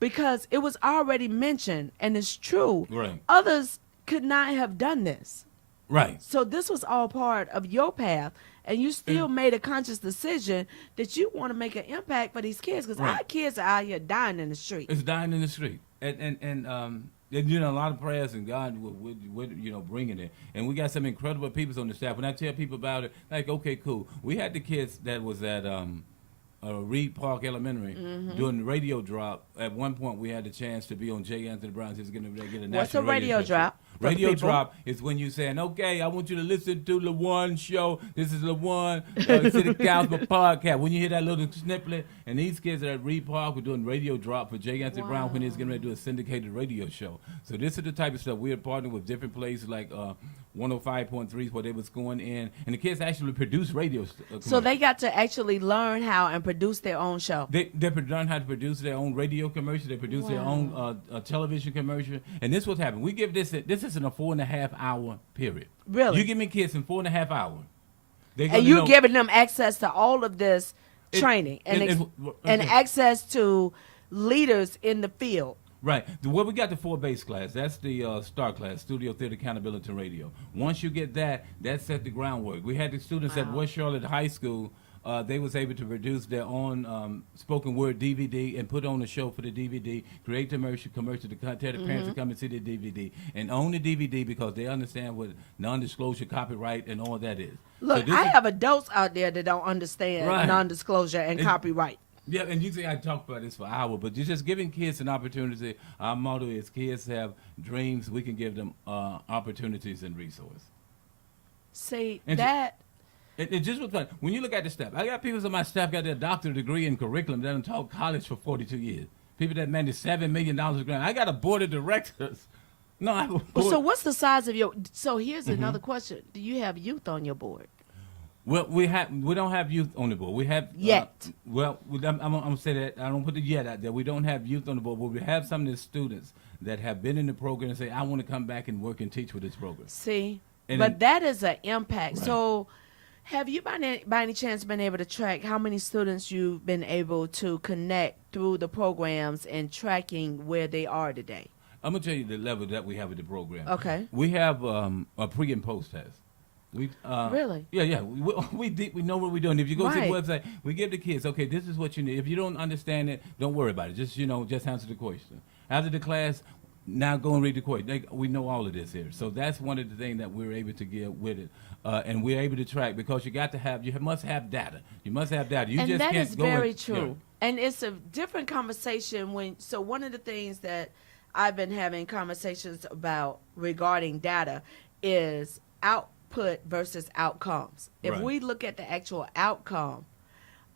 because it was already mentioned, and it's true. Right. Others could not have done this. Right. So this was all part of your path, and you still made a conscious decision that you want to make an impact for these kids because Right. our kids are out here dying in the street. It's dying in the street, and a lot of prayers and God would bringing it. And we got some incredible people on the staff. When I tell people about it, like, okay, cool. We had the kids that was at Reed Park Elementary doing the radio drop. At one point, we had the chance to be on J. Anthony Brown's. He's going to get a national What's a radio show. drop for the Radio people? drop is when you saying, okay, I want you to listen to LaWana show. This is LaWana City Council podcast. When you hear that little snippet, and these kids at Reed Park were doing radio drop for J. Anthony Brown when he was getting ready to do a syndicated radio show. So this is the type of stuff we are partnering with different places like 105.3 where they was going in, and the kids actually produce radio. So they got to actually learn how and produce their own show. They learn how to produce their own radio commercial. They produce their own television commercial. And this what's happening. We give this is in a 4.5 hour period. Really? You give me kids in 4.5 hours. And you giving them access to all of this training and access to leaders in the field. Right. Well, we got the 4 base class. That's the STAR class, Studio Theater Accountability Radio. Once you get that set the groundwork. We had the students at West Charlotte High School. They was able to produce their own spoken word DVD and put on a show for the DVD, create the commercial to tell the parents to come and see the DVD, and own the DVD because they understand what non-disclosure, copyright, and all that is. Look, I have adults out there that don't understand Right. non-disclosure and copyright. Yeah, and usually I talk about this for hours, but you're just giving kids an opportunity. Our motto is kids have dreams. We can give them opportunities and resources. See, And that... It just was fun. When you look at the staff, I got people on my staff got their doctorate degree in curriculum that have taught college for 42 years. People that manage $7 million a grant. I got a board of directors. No, I have a board. So what's the size of your... So here's another question. Do you have youth on your board? Well, we don't have youth on the board. We have Yet. I'm gonna say that I don't put the yet out there. We don't have youth on the board, but we have some of the students that have been in the program and say, I want to come back and work and teach with this program. See, And but that is an impact. Right. So, have you by any chance been able to track how many students you've been able to connect through the programs and tracking where they are today? I'm gonna tell you the level that we have with the program. Okay. We have a pre and post test. We Really? Yeah. We know what we're doing. If you go to the Right. website, we give the kids, okay, this is what you need. If you don't understand it, don't worry about it. Just answer the question. After the class, now go and read the question. We know all of this here. So that's one of the things that we're able to get with it, and we're able to track because you must have data. You must have data. You And just that can't is go very and, true. And it's a different conversation so one of the things that I've been having conversations about regarding data is output versus outcomes. If Right. we look at the actual outcome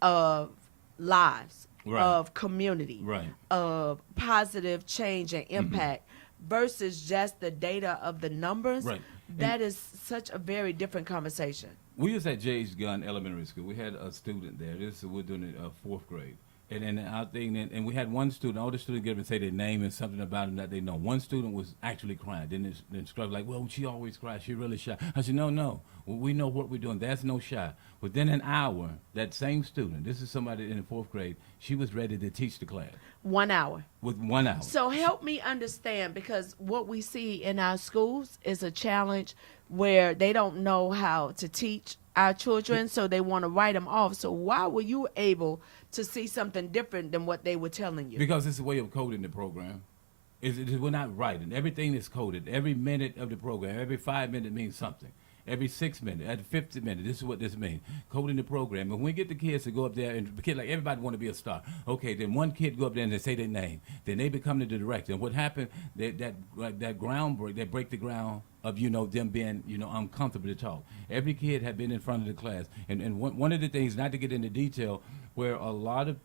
of lives, Right. of community, Right. of positive change and impact versus just the data of the numbers, Right. that is such a very different conversation. We was at J.H. Gunn Elementary School. We had a student there. We're doing it fourth grade. And our thing, and we had one student. All the students get up and say their name and something about them that they know. One student was actually crying. Then the instructor like, well, she always cries. She really shy. I said, no. We know what we're doing. That's no shy. Within an hour, that same student, this is somebody in the fourth grade, she was ready to teach the class 1 hour. with 1 hour. So help me understand, because what we see in our schools is a challenge where they don't know how to teach our children, so they want to write them off. So why were you able to see something different than what they were telling you? Because it's a way of coding the program. We're not writing. Everything is coded. Every minute of the program, every 5 minutes means something. Every 6 minutes, every 50 minutes, this is what this means. Coding the program. And when we get the kids to go up there, and the kid, like everybody want to be a star. Okay, then one kid go up there and they say their name. Then they become the director. And what happened, that groundbreak, they break the ground of, them being, uncomfortable to talk. Every kid had been in front of the class. And one of the things, not to get into detail, where a lot of,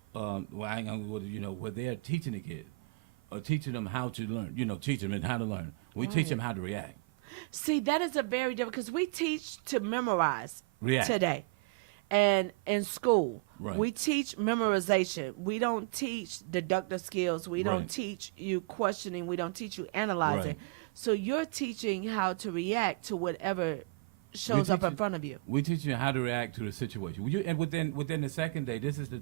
where they're teaching the kids, or teaching them how to learn, teaching them how to learn. We teach them how to react. See, that is a very different, because we teach to memorize React. today. And in school, Right. we teach memorization. We don't teach deductive skills. We don't Right. teach you questioning. We don't teach you analyzing. Right. So you're teaching how to react to whatever shows up in front of you. We teach you how to react to the situation. And within the second day, this is the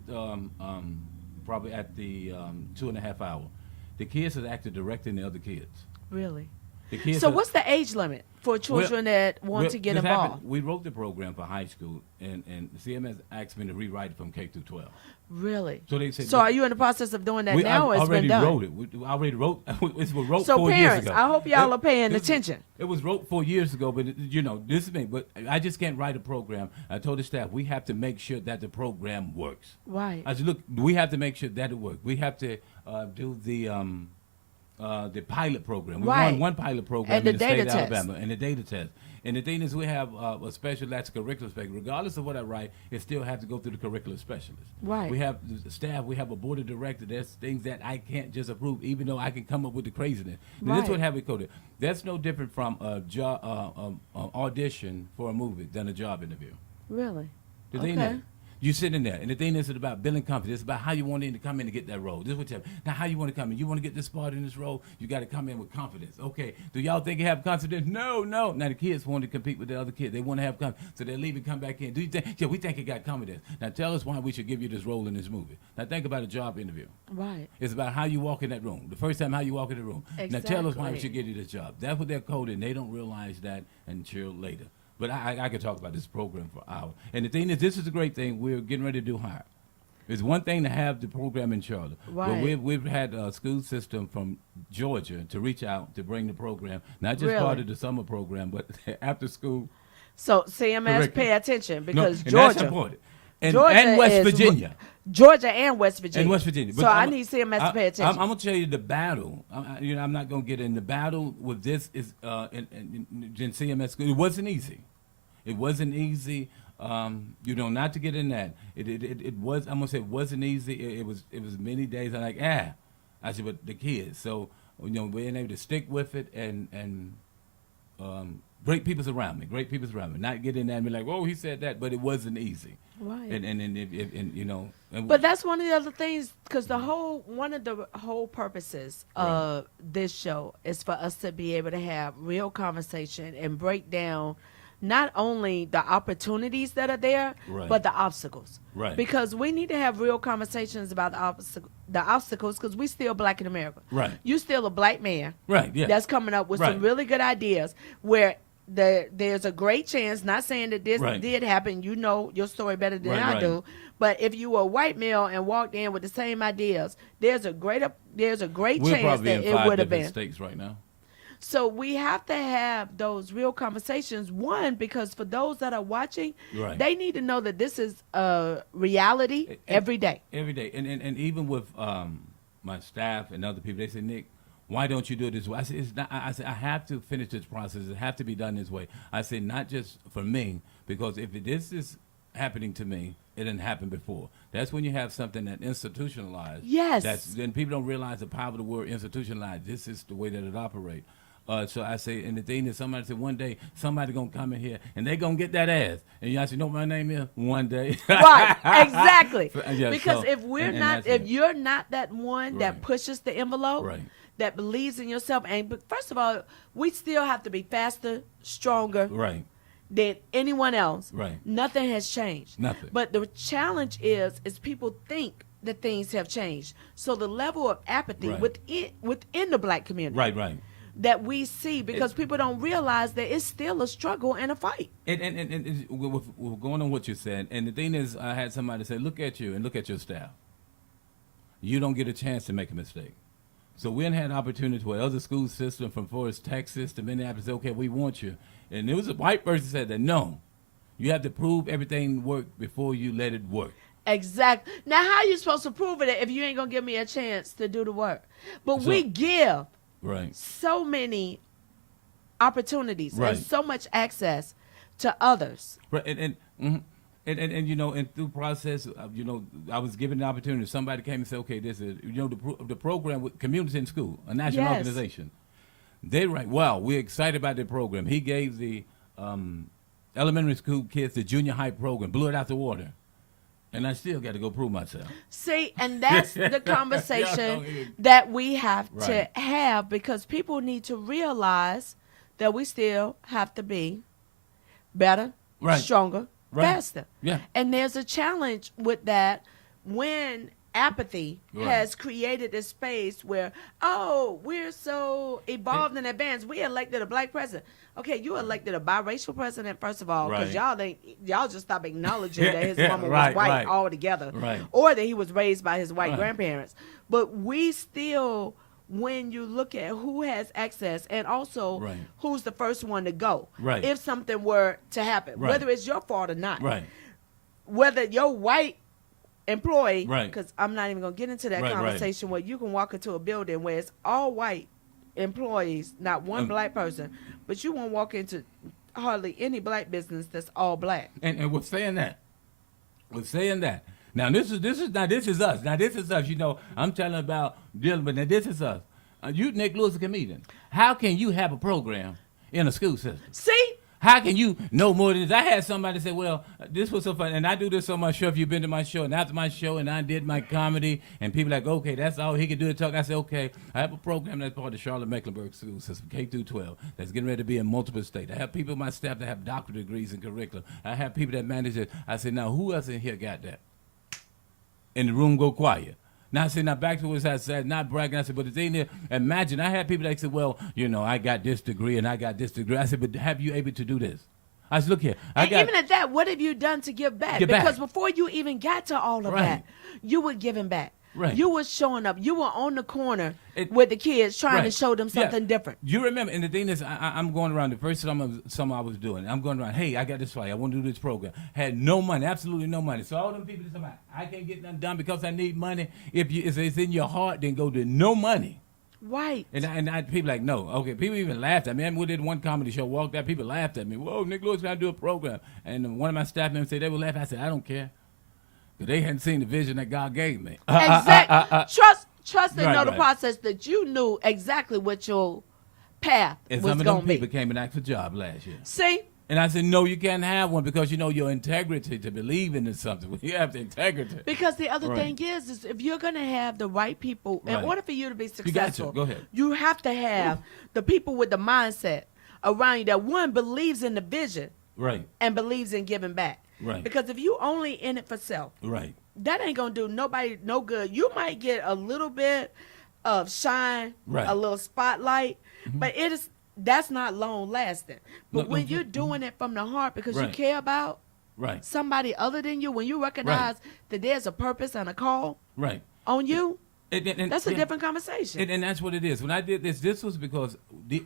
probably at the 2.5 hour, the kids have acted directing the other kids. Really? The kids So are- what's the age limit for children that want to get this involved? happened- We wrote the program for high school, and CMS asked me to rewrite it from K through 12. Really? So they said, So are you in the process of doing that we now, or it's already been done? wrote it. We already wrote. It was wrote So 4 years parents, ago. I hope y'all are paying It- attention. It was wrote 4 years ago, but this is me. But I just can't write a program. I told the staff we have to make sure that the program works. Right. I said, look, we have to make sure that it works. We have to do the pilot program. We Right. won one pilot program And the in the state data of test. Alabama, and the data test. And the thing is, we have a special curriculum specialist. Regardless of what I write, it still has to go through the curriculum specialist. Right. We have the staff. We have a board of directors. There's things that I can't just approve, even though I can come up with the craziness. Right. That's what have it coded. That's no different from a audition for a movie than a job interview. Really? The thing Okay. is, you sit in there, and the thing is about building confidence. It's about how you want in to come in to get that role. This is what you have. Now, how you want to come in? You want to get this part in this role? You got to come in with confidence. Okay. Do y'all think you have confidence? No. Now the kids want to compete with the other kids. They want to have confidence, so they leave and come back in. Do you think? Yeah, we think you got confidence. Now tell us why we should give you this role in this movie. Now think about a job interview. Right. It's about how you walk in that room. The first time how you walk in the room. Now tell us why we Exactly. should give you this job. That's what they're coding. They don't realize that until later. But I could talk about this program for hours. And the thing is, this is a great thing. We're getting ready to do hire. It's one thing to have the program in Charlotte. Right. But we've had a school system from Georgia to reach out to bring the program, not just part Really? of the summer program, but after school. So CMS Curriculum. pay attention, because and Georgia, that's important. And Georgia West is- Virginia. Georgia and West Virginia. And West Virginia. So I need CMS to pay attention. I'm going to tell you the battle. I'm not going to get in the battle with this. Is in CMS school. It wasn't easy. It wasn't easy. Not to get in that. It was. I'm gonna say it wasn't easy. It was many days. I'm like, I said, but the kids. So being able to stick with it and great people's around me. Not get in there and be like, "Oh, he said that," but it wasn't easy. Right. And you know. But that's one of the other things, because one of the whole purposes of this show is for us to be able to have real conversation and break down not only the opportunities that are there, but the obstacles. Right. Because we need to have real conversations about the obstacles, because we still black in America. Right. You still a black man. Right. Yeah. That's coming up with some really good ideas where there's a great chance, not saying that this did happen, you know your story better than I do, but if you were a white male and walked in with the same ideas, there's a great chance that it would have been. States right now. So we have to have those real conversations. One, because for those that are watching, they need to know that this is a reality every day. Every day, and even with my staff and other people, they say, Nick, why don't you do it this way? I said, it's not. I said, I have to finish this process. It have to be done this way. I said, not just for me, because if this is happening to me, it didn't happen before. That's when you have something that institutionalized. Yes. Then people don't realize the power of the word institutionalized. This is the way that it operates. So I say, and the thing is, somebody said one day somebody gonna come in here and they gonna get that ass. And y'all say, know what my name is? One day. Right, exactly. Yeah, because so, if you're not that one that pushes the envelope, that believes in yourself, but first of all, we still have to be faster, stronger, than anyone else. Right. Nothing has changed. Nothing. But the challenge is people think that things have changed. So the level of apathy within the black community. That we see, because people don't realize that it's still a struggle and a fight. And we're going on what you said. And the thing is, I had somebody say, look at you and look at your staff. You don't get a chance to make a mistake. So we had opportunities where other school systems from Forest, Texas to Minneapolis said, okay, we want you. And there was a white person said that, no, you have to prove everything worked before you let it work. Exactly. Now, how are you supposed to prove it if you ain't going to give me a chance to do the work? But we give so many opportunities and so much access to others. Right. And you know, and through process, you know, I was given the opportunity. Somebody came and said, okay, this is, you know, the program with Community in School, a national organization. They write, wow, we're excited about the program. He gave the elementary school kids the junior high program, blew it out the water. And I still got to go prove myself. See, and that's the conversation that we have to have, because people need to realize that we still have to be better, stronger, faster. Yeah. And there's a challenge with that when apathy has created a space where, we're so evolved and advanced. We elected a black president. Okay, you elected a biracial president, first of all, because y'all just stop acknowledging that his mama was white altogether, or that he was raised by his white grandparents. But we still, when you look at who has access and also who's the first one to go, if something were to happen, whether it's your fault or not, whether your white employee, because I'm not even going to get into that conversation where you can walk into a building where it's all white employees, not one black person, but you won't walk into hardly any black business that's all black. And we're saying that. Now this is us. Now this is us. You know, I'm telling about dealing, but now this is us. You, Nick Lewis, a comedian. How can you have a program in a school system? See? How can you know more than this? I had somebody say, well, this was so fun. And I do this on my show. If you've been to my show, and after my show, and I did my comedy, and people like, okay, that's all he can do to talk. I said, okay, I have a program that's part of the Charlotte-Mecklenburg School System, K through 12, that's getting ready to be in multiple states. I have people in my staff that have doctorate degrees in curriculum. I have people that manage it. I said, now, who else in here got that? And the room go quiet. Now I said, now back to what I said, not bragging. I said, but the thing is, imagine, I had people that said, well, you know, I got this degree and I got this degree. I said, but have you able to do this? I said, look here. Even at that, what have you done to give back? Because before you even got to all of that, you were giving back. You were showing up. You were on the corner with the kids trying to show them something different. You remember, and the thing is, I'm going around, the first time I was doing, I'm going around, hey, I got this fight. I want to do this program. Had no money, absolutely no money. So all them people that say, I can't get nothing done because I need money. If it's in your heart, then go to no money. Right. And I people like, no. Okay, people even laughed at me. We did one comedy show, walked out, people laughed at me. Whoa, Nick Lewis got to do a program. And one of my staff members said they would laugh. I said, I don't care. They hadn't seen the vision that God gave me. Exactly. Trust and know the process, that you knew exactly what your path And was some of going them to be. people came and asked for a job last year. See? And I said, no, you can't have one because you know your integrity to believe in something. You have the integrity. Because the other Right. thing is if you're going to have the right people, in Right. order for you to be You got successful, to. Go ahead. you have to have the people with the mindset around you that one believes in the vision Right. and believes in giving back. Right. Because if you only in it for self, Right. that ain't going to do nobody no good. You might get a little bit of shine, Right. a little spotlight, but that's not long lasting. But No, when no, you're doing it from the heart because you Right. care about Right. somebody other than you, when you recognize that there's a purpose and a call Right. on you, And that's a yeah, different conversation. And that's what it is. When I did this was because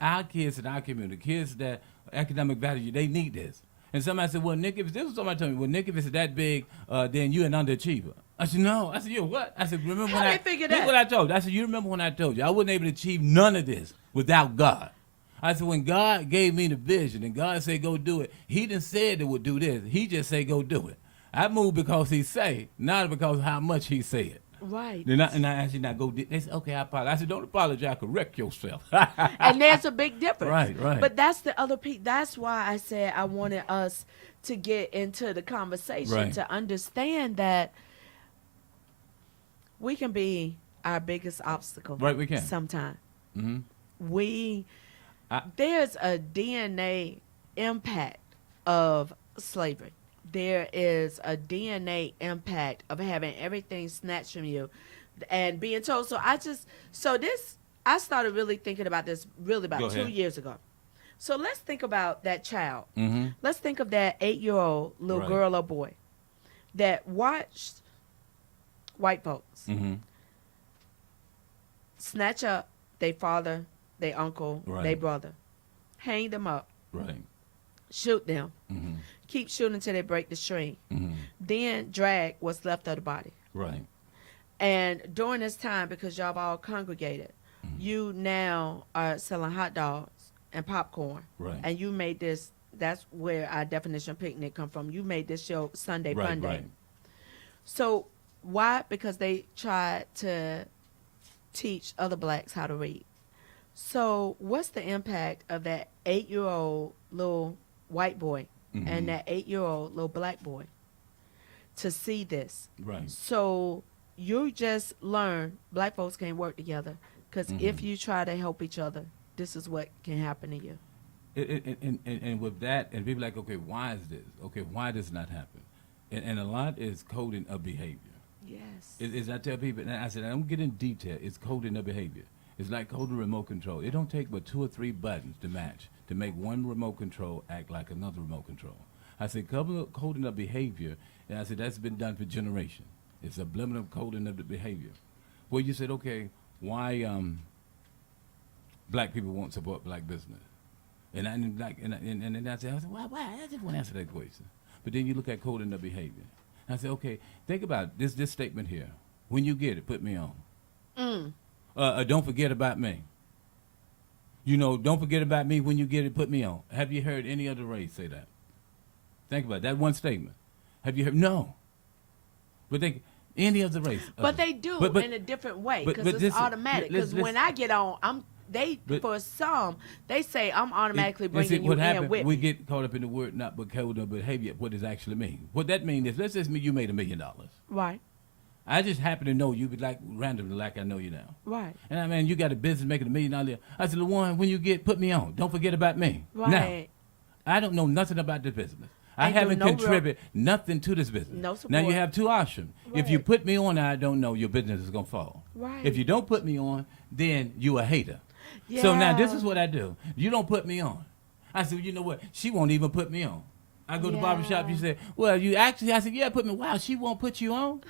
our kids in our community, kids that academic value, they need this. And somebody said, well, Nick, if this was somebody told me, well, Nick, if it's that big, then you're an underachiever. I said, no. I said, you're what? I said, remember How when they figure This that? is what I told you. I said, you remember when I told you I wasn't able to achieve none of this without God. I said, when God gave me the vision and God said, go do it, he didn't say it would do this. He just said, go do it. I moved because he said, not because of how much he said. Right. And I actually not go. They said, okay, I apologize. I said, don't apologize. Correct yourself. And there's a big difference. Right, right. But that's the other piece. That's why I said I wanted us to get into the conversation Right. to understand that we can be our biggest obstacle. Right, we can. Sometimes. Mhm. There's a DNA impact of slavery. There is a DNA impact of having everything snatched from you and being told. I started really thinking about this really about Go 2 ahead. years ago. So let's think about that child. Mhm. Let's think of that 8-year-old little Right. girl or boy that watched white folks Mhm. snatch up their father, their uncle, Right. their brother, hang them up, Right. shoot them, Mhm. keep shooting until they break the string, Mhm. then drag what's left of the body. Right. And during this time, because y'all have all congregated, you now are selling hot dogs and popcorn. Right. And you made this, that's where our definition of picnic come from. You made this your Sunday Right. fun day. Right. So why? Because they tried to teach other blacks how to read. So what's the impact of that 8-year-old little white boy Mhm. and that 8-year-old little black boy to see this? Right. So you just learn black folks can't work together because if you try to help each other, this is what can happen to you. And with that, and people like, okay, why is this? Okay, why does not happen? And a lot is coding of behavior. Yes. Is I tell people, and I said, I don't get in detail. It's coding of behavior. It's like coding remote control. It don't take but 2 or 3 buttons to match to make one remote control act like another remote control. I said, coding of behavior, and I said, that's been done for generations. It's subliminal coding of the behavior. Well, you said, okay, why black people won't support black business? And then I said, why? I just want to answer that question. But then you look at coding of behavior. I said, okay, think about this statement here. When you get it, put me on. Don't forget about me. You know, don't forget about me when you get it, put me on. Have you heard any other race say that? Think about that one statement. Have you heard? No. But think, any other race. But they do in a different way but because it's listen, automatic. Because when I get on, for some, they say I'm automatically bringing you what in happened, with we me. get caught up in the word, not but code of behavior, what does it actually mean. What that means is, let's just mean you made $1 million. Right, I just happen to know you, but like randomly, like I know you now. right, And I mean, you got a business making $1 million. I said, LaWana, when you get, put me on. Don't forget about me. right. Now, I don't know nothing about this business. I Ain't doing haven't no real- contributed nothing to this business. No Now you support. have 2 options. If you Right. put me on, I don't know, your business is gonna fall. Right. If you don't put me on, then you a hater. So now this Yeah. is what I do. You don't put me on. I said, well, you know what? She won't even put me on. I go to the barbershop. You Yeah. say, well, you actually. I said, yeah, put me. Wow, she won't put you on.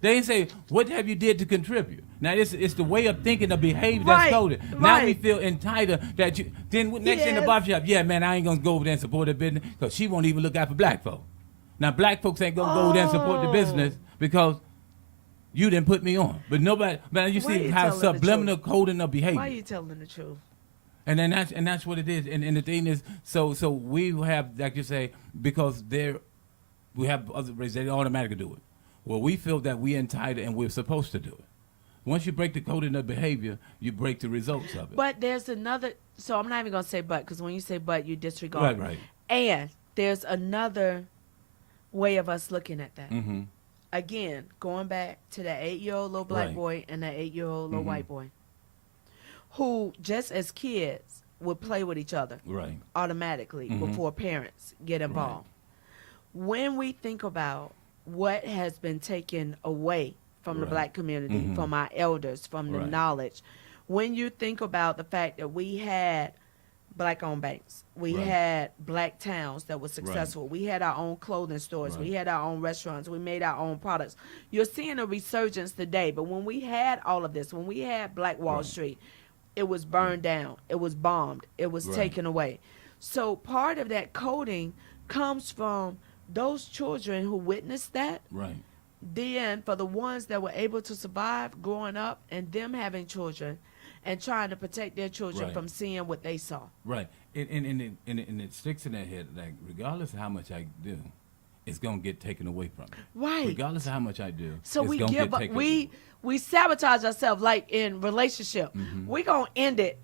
They ain't say, what have you did to contribute? Now, it's the way of thinking, the behavior that's Right, coded. Now we right. feel entitled that you, then next in the Yes. barbershop, yeah, man, I ain't going to go over there and support the business because she won't even look out for black folk. Now, black folks ain't going to go over there and support the business because you didn't put me on. But nobody, man, you Why see you how telling the subliminal coding of behavior. Why are you telling the truth? And then that's what it is. And the thing is, so we have, like you say, because we have other races, they automatically do it. Well, we feel that we're entitled and we're supposed to do it. Once you break the code in the behavior, you break the results of it. But there's another. So I'm not even gonna say but, because when you say but, you disregard. Right. And there's another way of us looking at that. Mm-hmm. Again, going back to that 8-year-old little black Right. boy and that 8-year-old little Mhm. white boy, who just as kids would play with each other Right. automatically Mhm. before parents get involved. When we think about what has been taken away from the Right. black community, Mhm. from our elders, from the Right. knowledge, when you think about the fact that we had black-owned banks, we Right. had black towns that were successful, we had our own clothing stores, we Right. had our own restaurants, we made our own products. You're seeing a resurgence today, but when we had all of this, when we had Black Wall Right. Street, it was burned down, it was bombed, it was Right. taken away. So part of that coding comes from those children who witnessed that. Right. Then for the ones that were able to survive growing up and them having children and trying to protect their children Right. from seeing what they saw. Right. And it sticks in their head, like, regardless of how much I do, it's going to get taken away from me. Right. Regardless of how much I do, So it's we gonna give get up. taken We sabotage ourselves, like in relationship. Mhm. We gonna end it.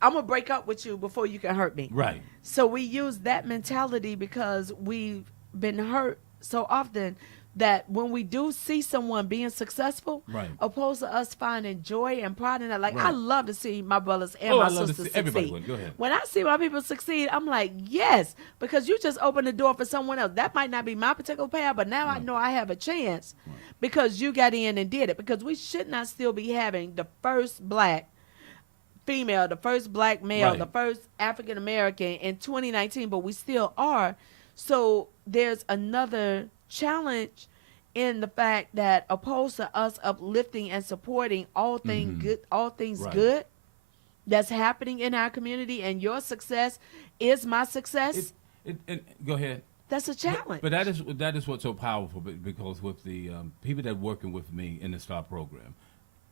I'm gonna break up with you before you can hurt me. Right. So we use that mentality because we've been hurt so often that when we do see someone being successful, Right. opposed to us finding joy and pride in that. Like, I Right. love to see my brothers and Oh, my I love to sisters see everybody succeed. win. Go ahead. When I see my people succeed, I'm like, yes, because you just opened the door for someone else. That might not be my particular path, but now I Right. know I have a chance Right. because you got in and did it. Because we should not still be having the first black female, the first black male, Right. the first African American in 2019, but we still are. So there's another challenge in the fact that opposed to us uplifting and supporting all things Mhm. good, all things Right. good that's happening in our community, and your success is my success. Go ahead. That's a challenge. But that is what's so powerful, because with the people that are working with me in the STAR program,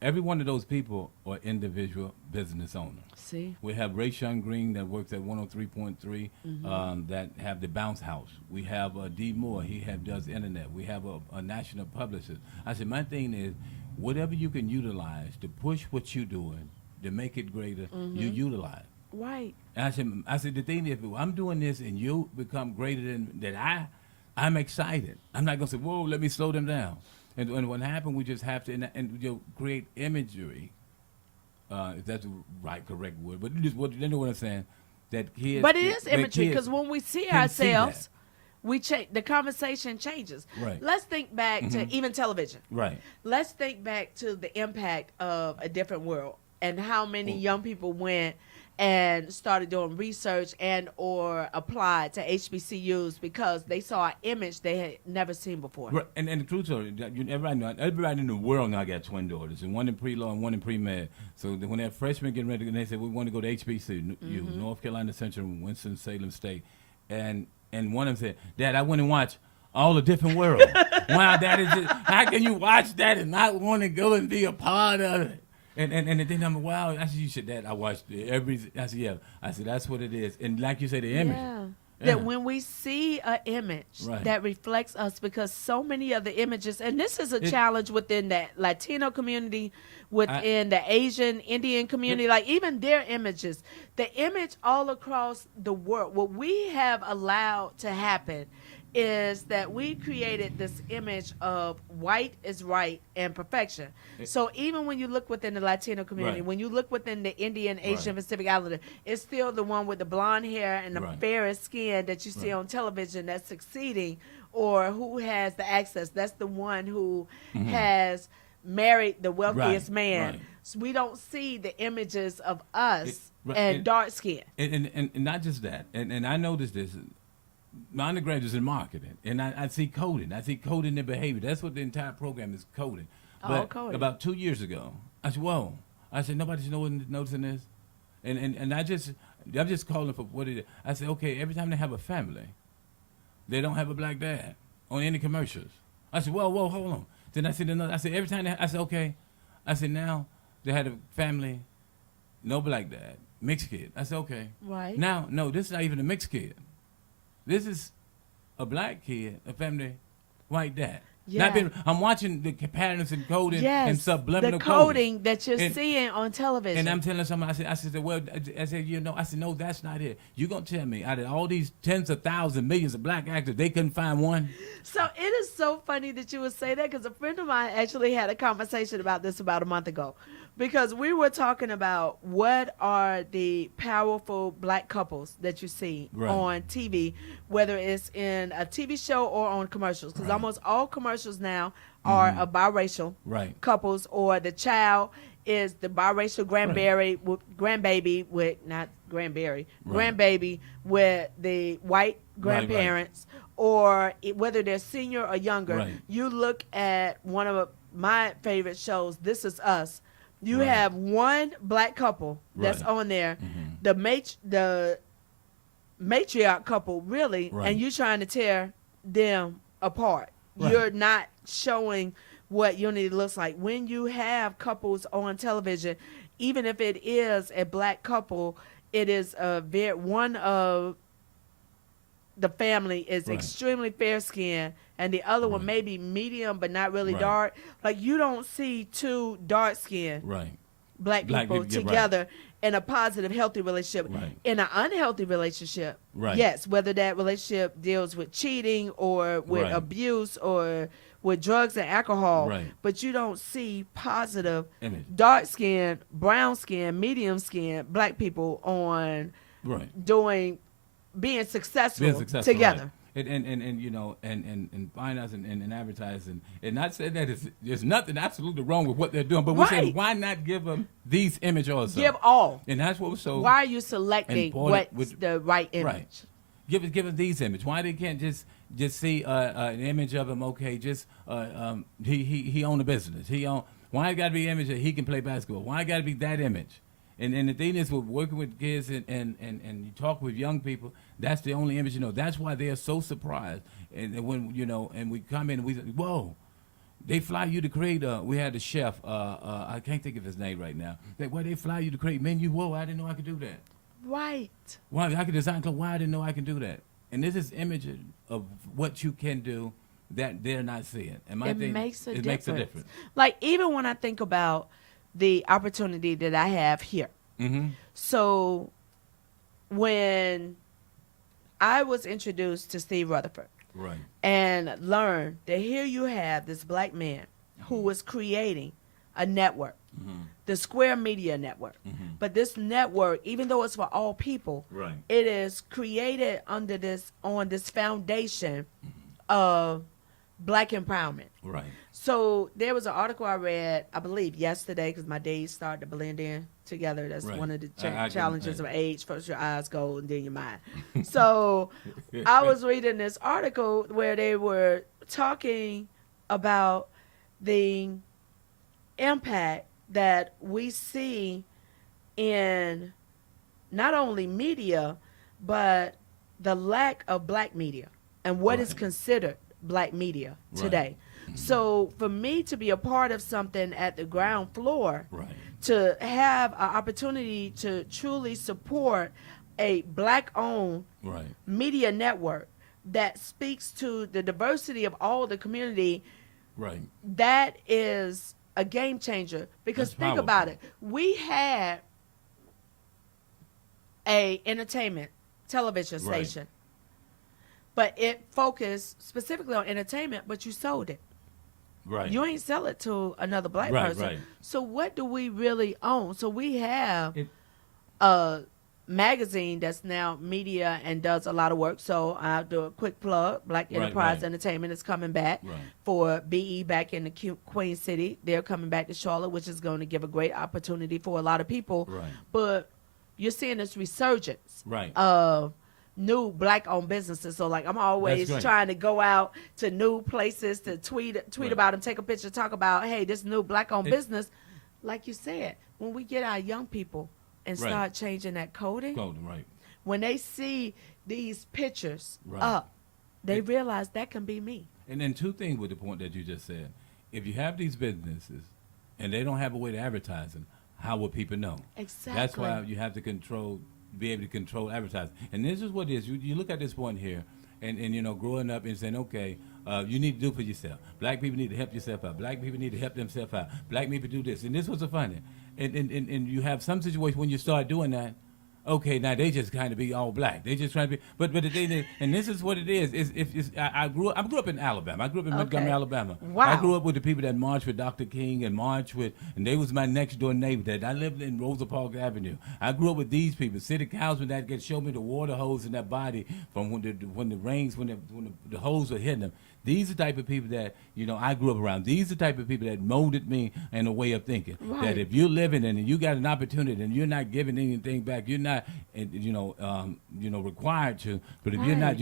every one of those people are individual business owners. See, We have Rayshon Green that works at 103.3 Mm-hmm. that have the Bounce House. We have D. Moore. He does internet. We have a national publisher. I said, my thing is, whatever you can utilize to push what you're doing, to make it greater, you utilize. right. And I said, the thing is, if I'm doing this and you become greater than that, I'm excited. I'm not going to say, whoa, let me slow them down. And what happened, we just have to create imagery, if that's the correct word. But you know what I'm saying? That kids. But it is that imagery kids because when we see can see ourselves, we change. The conversation changes. Right. Let's think back to even television. Right. Let's think back to the impact of A Different World and how many young people went and started doing research and or applied to HBCUs because they saw an image they had never seen before. Right. And the truth is, everybody in the world now got twin daughters, and one in pre-law and one in pre-med. So when they're freshmen getting ready, and they say, we want to go to HBCU, North Carolina Central, Winston-Salem State. And one of them said, Dad, I went and watched All the Different World. Wow, that is it. How can you watch that and not want to go and be a part of it? And then I'm wow. I said, you should that. I watched every. I said, yeah. I said, that's what it is. And like you say, the image. Yeah. Yeah. That when we see an image Right. that reflects us, because so many of the images, and this is a challenge within that Latino community, within the Asian, Indian community, like even their images, the image all across the world, what we have allowed to happen is that we created this image of white is right and perfection. So even when you look within the Latino community, Right. when you look within the Indian, Asian, Right. Pacific Islander, it's still the one with the blonde hair and the Right. fairest skin that you see Right. on television that's succeeding, or who has the access. That's the one who has married the wealthiest Right. man. Right. So we don't see the images of us Right. and dark skin. And not just that. And I noticed this. My undergraduate is in marketing, and I see coding. I see coding and behavior. That's what the entire program is, coding. But coding. about 2 years ago, I said, whoa. I said, nobody's noticing this. And I'm just calling for what it is. I said, okay, every time they have a family, they don't have a black dad on any commercials. I said, whoa, hold on. Then I said another. I said, every time I said, okay. I said, now they had a family, no black dad, mixed kid. I said, okay. Right. Now, no, this is not even a mixed kid. This is a black kid, a family, white dad. Not being, I'm watching the patterns and coding and subliminal the coding that you're seeing on television. And I'm telling somebody, I said, well, I said, no, that's not it. You're going to tell me out of all these tens of thousands, millions of black actors, they couldn't find one? So it is so funny that you would say that, because a friend of mine actually had a conversation about this about a month ago, because we were talking about what are the powerful black couples that you see on TV, whether it's in a TV show or on commercials, because almost all commercials now are a biracial couples, or the child is the biracial grandbaby with not grandberry, grandbaby with the white grandparents, or whether they're senior or younger. You look at one of my favorite shows, This Is Us. You have one black couple that's on there, the matriarch couple, really, and you're trying to tear them apart. You're not showing what unity looks like. When you have couples on television, even if it is a black couple, it is one of the family is extremely fair-skinned, and the other one may be medium but not really dark. Like, you don't see two dark-skinned black people together in a positive, healthy relationship. In an unhealthy relationship, yes, whether that relationship deals with cheating or with abuse or with drugs and alcohol, but you don't see positive dark-skinned, brown-skinned, medium-skinned black people on being successful together. And finance and advertising, and not saying that there's nothing absolutely wrong with what they're doing, but we're saying, why not give them these image also? Give all. And that's what was so. Why are you selecting what's the right image? Give them these images. Why they can't just see an image of him? Okay, just he owned a business. Why it got to be an image that he can play basketball? Why it got to be that image? And the thing is, with working with kids and you talk with young people, that's the only image That's why they are so surprised. And when and we come in and we say, whoa, they fly you to create. We had a chef. I can't think of his name right now. They fly you to create menu. Whoa, I didn't know I could do that. Right. Why I could design clothes. Why I didn't know I can do that. And this is image of what you can do that they're not seeing. And it makes a difference. Like, even when I think about the opportunity that I have here. So when I was introduced to Steve Rutherford and learned that here you have this black man who was creating a network, the Square Media Network. But this network, even though it's for all people, it is created on this foundation of black empowerment. So there was an article I read, I believe, yesterday, because my days start to blend in together. That's one of the challenges of age. First your eyes go, and then your mind. So I was reading this article where they were talking about the impact that we see in not only media, but the lack of black media and what is considered black media today. So for me to be a part of something at the ground floor, to have an opportunity to truly support a black-owned media network that speaks to the diversity of all the community, that is a game changer. Because think about it. We had a entertainment television station, but it focused specifically on entertainment, but you sold it. You ain't sell it to another black person. So what do we really own? So we have a magazine that's now media and does a lot of work. So I'll do a quick plug. Black Enterprise Entertainment is coming back for BE back in the Queen City. They're coming back to Charlotte, which is going to give a great opportunity for a lot of people. But you're seeing this resurgence of new black-owned businesses. So, like, I'm always trying to go out to new places to tweet about them, take a picture, talk about, hey, this new black-owned business. Like you said, when we get our young people and start changing that coding, when they see these pictures up, they realize that can be me. And then two things with the point that you just said. If you have these businesses and they don't have a way to advertise them, how will people know? Exactly. That's why you have to be able to control advertising. And this is what it is. You look at this point here, and growing up and saying, okay, you need to do for yourself. Black people need to help yourself out. Black people need to help themselves out. Black people do this. And this was so funny. And you have some situations when you start doing that, okay, now they just kind of be all black. They just trying to be, but the thing is, and this is what it is. I grew up in Alabama. I grew up in Montgomery, Alabama. Wow. I grew up with the people that marched with Dr. King and and they was my next door neighbor. That I lived in Rosa Parks Avenue. I grew up with these people, city councilmen that could show me the water hose in their body from when the hose were hitting them. These are the type of people that, I grew up around. These are the type of people that molded me in a way of thinking. Right. That if you're living and you got an opportunity and you're not giving anything back, you're not, required to. But if you're not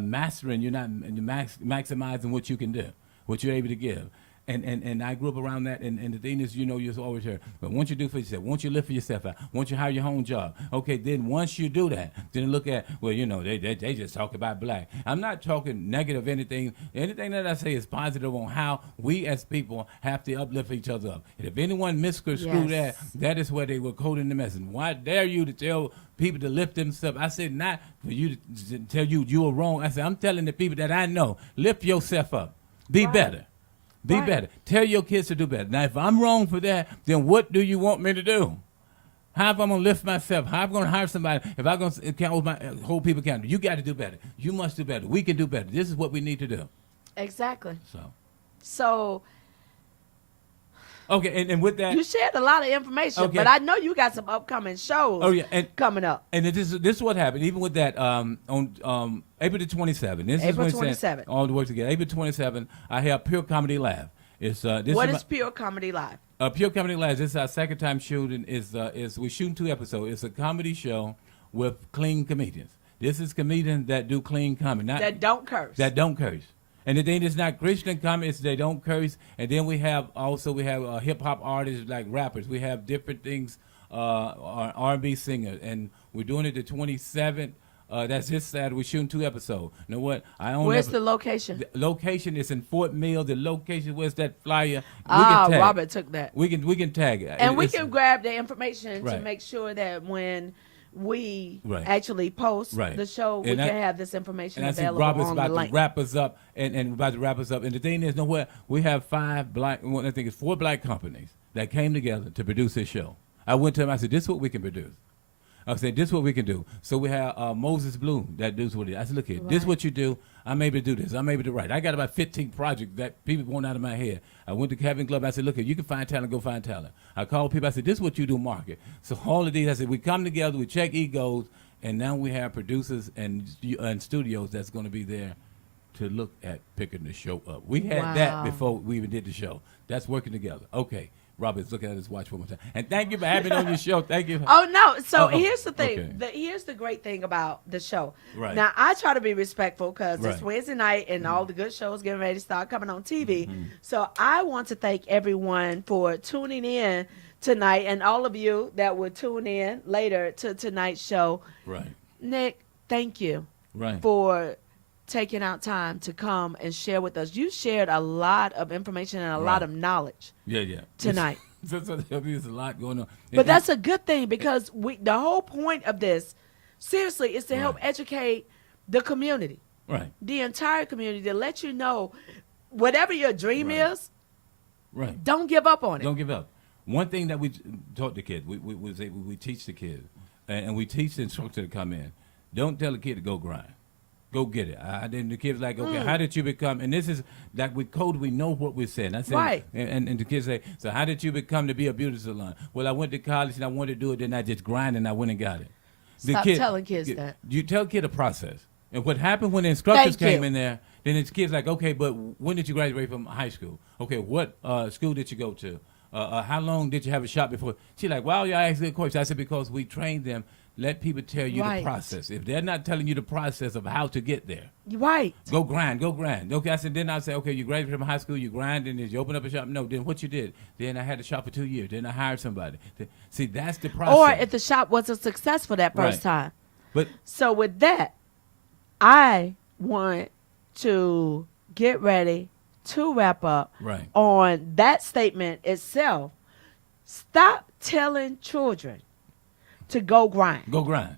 mastering, you're not maximizing what you can do, what you're able to give. And I grew up around that, and the thing is, you're always here. But once you do for yourself, once you live for yourself out, once you hire your own job, okay, then once you do that, then look at, well, they just talk about black. I'm not talking negative anything. Anything that I say is positive on how we as people have to uplift each other up. And if anyone misconstrued that is where they were coding the message. Why dare you to tell people to lift themselves? I said not for you to tell you are wrong. I said I'm telling the people that I know, lift yourself up. Be better. Be better. Tell your kids to do better. Now, if I'm wrong for that, then what do you want me to do? How am I going to lift myself? How am I going to hire somebody? If I'm going to hold people accountable? You got to do better. You must do better. We can do better. This is what we need to do. Exactly. So. Okay, and with that, you shared a lot of information, but I know you got some upcoming shows coming up. And this is what happened. Even with that, on April the 27th. This April is 27th. All the work together. April 27th, I have Pure Comedy Live. What is Pure Comedy Live? Pure Comedy Live. This is our second time shooting. We're shooting 2 episodes. It's a comedy show with clean comedians. This is comedians that do clean comedy, that don't curse. That don't curse. And the thing is not Christian comedy, it's they don't curse. And then we have hip hop artists like rappers. We have different things, R&B singers, and we're doing it the 27th. That's this Saturday. We're shooting 2 episodes. You know what? Where's the location? The location is in Fort Mill. The location, where's that flyer? Robert took that. We can tag it. And we can grab the information to make sure that when we actually post the show, we can have this information available on the link. And Robert's about to wrap us up, and about to wrap us up. And the thing is, we have 4 black companies that came together to produce this show. I went to them, I said, this is what we can produce. I said, this is what we can do. So we have Moses Bloom that does what he does. I said, look here, this is what you do. I'm able to do this. I'm able to write. I got about 15 projects that people want out of my head. I went to Kevin Club. I said, look here, you can find talent, go find talent. I called people. I said, this is what you do, market. So all of these, I said, we come together, we check egos, and now we have producers and studios that's going to be there to look at picking the show up. We had that before we even did the show. That's working together. Okay. Robert's looking at his watch one more time. And thank you for having me on your show. Thank you. Oh, no. So here's the thing. Okay. Here's the great thing about the show. Right. Now, I try to be respectful because it's Wednesday night and all the good shows getting ready to start coming on TV. Mm-hmm. So I want to thank everyone for tuning in tonight and all of you that will tune in later to tonight's show. Right. Nick, thank you for taking out time to come and share with us. You shared a lot of information and a lot of knowledge tonight. There's a lot going on. But that's a good thing because the whole point of this, seriously, is to help educate the community. Right. The entire community, to let you know whatever your dream is, don't give up on it. Don't give up. One thing that we taught the kids, we teach the kids, and we teach the instructor to come in. Don't tell the kid to go grind. Go get it. Then the kids like, okay, how did you become? And this is like with code, we know what we're saying. I said, and the kids say, so how did you become to be a beauty salon? Well, I went to college and I wanted to do it, then I just grind and I went and got it. Stop telling kids that. You tell kid a process. And what happened when the instructors came in there, then it's kids like, okay, but when did you graduate from high school? Okay, what school did you go to? How long did you have a shop before? She's like, wow, y'all asked good questions. I said, because we trained them. Let people tell you the process. If they're not telling you the process of how to get there, go grind. Okay, I said, then I say, okay, you graduated from high school, you grind, and then you open up a shop. No, then what you did? Then I had a shop for 2 years. Then I hired somebody. See, that's the process. Or if the shop wasn't successful that first time. So with that, I want to get ready to wrap up on that statement itself. Stop telling children to go grind. Go grind.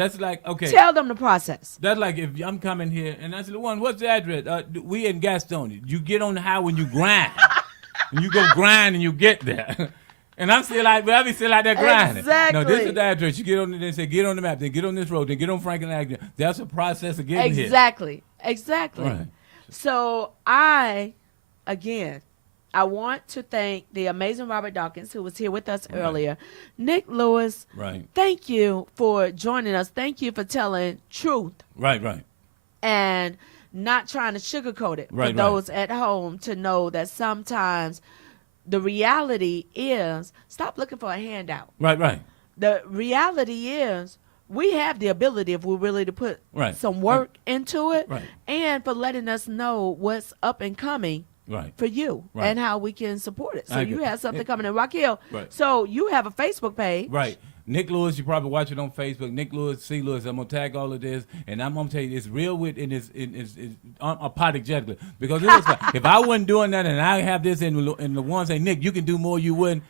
That's like, okay. Tell them the process. That's like if I'm coming here and I said, LaWana, what's the address? We in Gastonia. You get on the highway when you grind. And you go grind and you get there. And I'm still like, I be still out there grinding. Exactly. No, this is the address. You get on it and say, get on the map, then get on this road, then get on Franklin Avenue. That's a process of getting here. Exactly. Right. So again, I want to thank the amazing Robert Dawkins, who was here with us earlier. Nick Lewis, thank you for joining us. Thank you for telling truth. Right. And not trying to sugarcoat it for those at home to know that sometimes the reality is, stop looking for a handout. Right. The reality is, we have the ability, if we're really to put some work into it, and for letting us know what's up and coming for you and how we can support it. So you have something coming in. Raquel, so you have a Facebook page. Right. Nick Lewis, you probably watch it on Facebook. Nick Lewis, C. Lewis. I'm gonna tag all of this, and I'm gonna tell you it's real with and it's unapologetically, because it was like, if I wasn't doing that and I have this and the one say, Nick, you can do more, you wouldn't.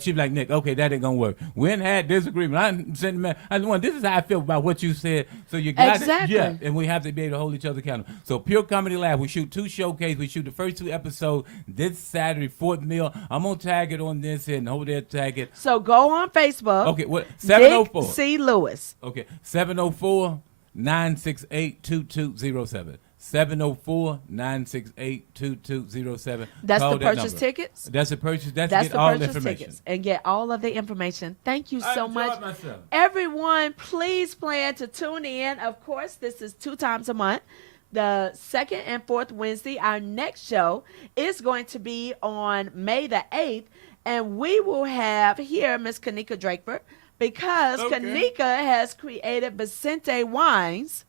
She'd be like, Nick, okay, that ain't gonna work. We ain't had disagreement. I sent him, this is how I feel about what you said. So you got it, yeah. And we have to be able to hold each other accountable. So Pure Comedy Lab, we shoot 2 showcases. We shoot the first 2 episodes this Saturday, Fort Mill. I'm gonna tag it on this and over there tag it. So go on Facebook. Okay, what 704? Nick C. Lewis. Okay, 704-968-2207. 704-968-2207. That's Call the purchase tickets? That's the purchase. That's the get all the purchase information. Tickets and get all of the information. Thank you so much. Myself. Everyone, please plan to tune in. Of course, this is 2 times a month. The 2nd and 4th Wednesday. Our next show is going to be on May the 8th, and we will have here Miss Kanika Drakeford, because Kanika has created Vicente Wines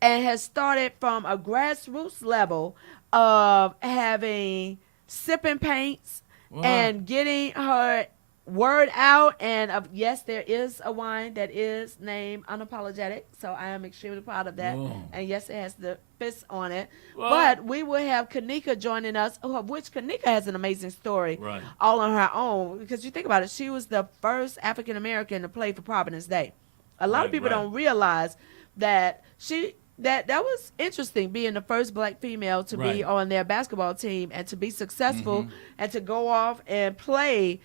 and has started from a grassroots level of having sipping paints and getting her word out. And yes, there is a wine that is named Unapologetic, so I am extremely proud of that. And yes, it has the fist on it. But we will have Kanika joining us, of which Kanika has an amazing story all on her own, because you think about it, she was the first African American to play for Providence Day. A lot of people don't realize that that was interesting, being the first black female to be on their basketball team and to be successful and to go off and play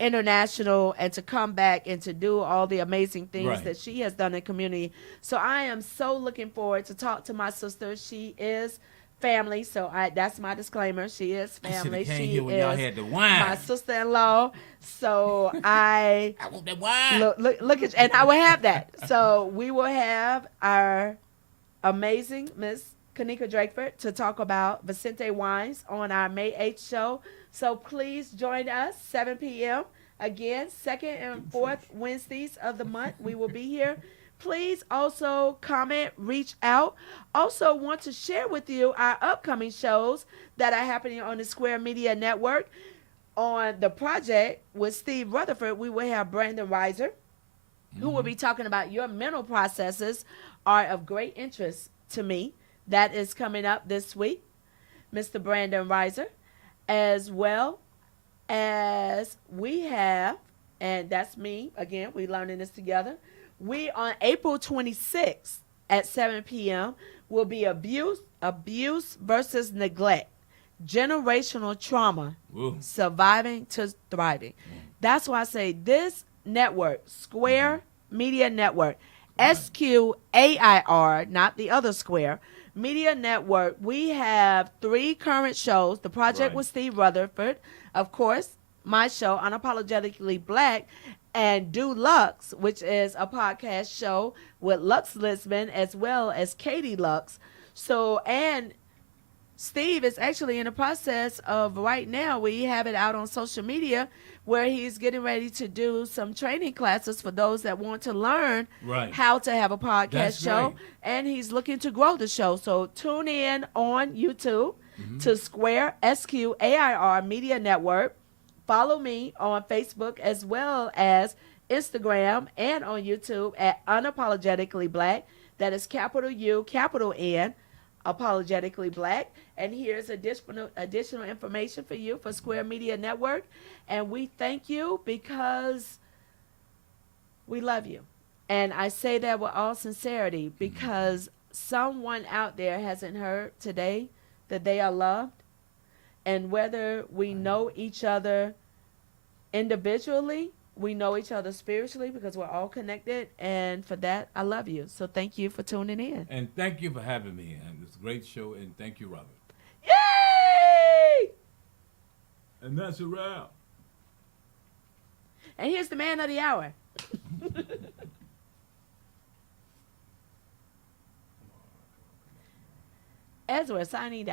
international and to come back and to do all the amazing things that she has done in the community. So I am so looking forward to talk to my sister. She is family, so that's my disclaimer. She is family. She is y'all had the wine. My sister-in-law. So I want that wine. Look at, and I will have that. So we will have our amazing Miss Kanika Drakeford to talk about Vicente Wines on our May 8th show. So please join us, 7 p.m. Again, 2nd and 4th Wednesdays of the month. We will be here. Please also comment, reach out. Also want to share with you our upcoming shows that are happening on the Square Media Network. On the project with Steve Rutherford, we will have Brandon Reiser, who will be talking about your mental processes are of great interest to me. That is coming up this week. Mr. Brandon Reiser. As well as we have, and that's me, again, we learning this together. We, on April 26th at 7 p.m., will be abuse versus neglect, generational trauma, surviving to thriving. That's why I say this network, Square Media Network, SQAIR, not the other Square, Media Network. We have 3 current shows. The Project with Steve Rutherford, of course, my show, Unapologetically Black, and Do Lux, which is a podcast show with Lux Lisbon as well as Katie Lux. So, and Steve is actually in the process of right now, we have it out on social media, where he's getting ready to do some training classes for those that want to learn how to have a podcast show. And he's looking to grow the show. So tune in on YouTube to Square, SQAIR Media Network. Follow me on Facebook as well as Instagram and on YouTube at Unapologetically Black. That is capital U, capital N, Apologetically Black. And here's additional information for you for Square Media Network. And we thank you because we love you. And I say that with all sincerity because someone out there hasn't heard today that they are loved. And whether we know each other individually, we know each other spiritually because we're all connected. And for that, I love you. So thank you for tuning in. And thank you for having me. And it's a great show. And thank you, Robert. Yay! And that's a wrap. And here's the man of the hour. As we're signing down.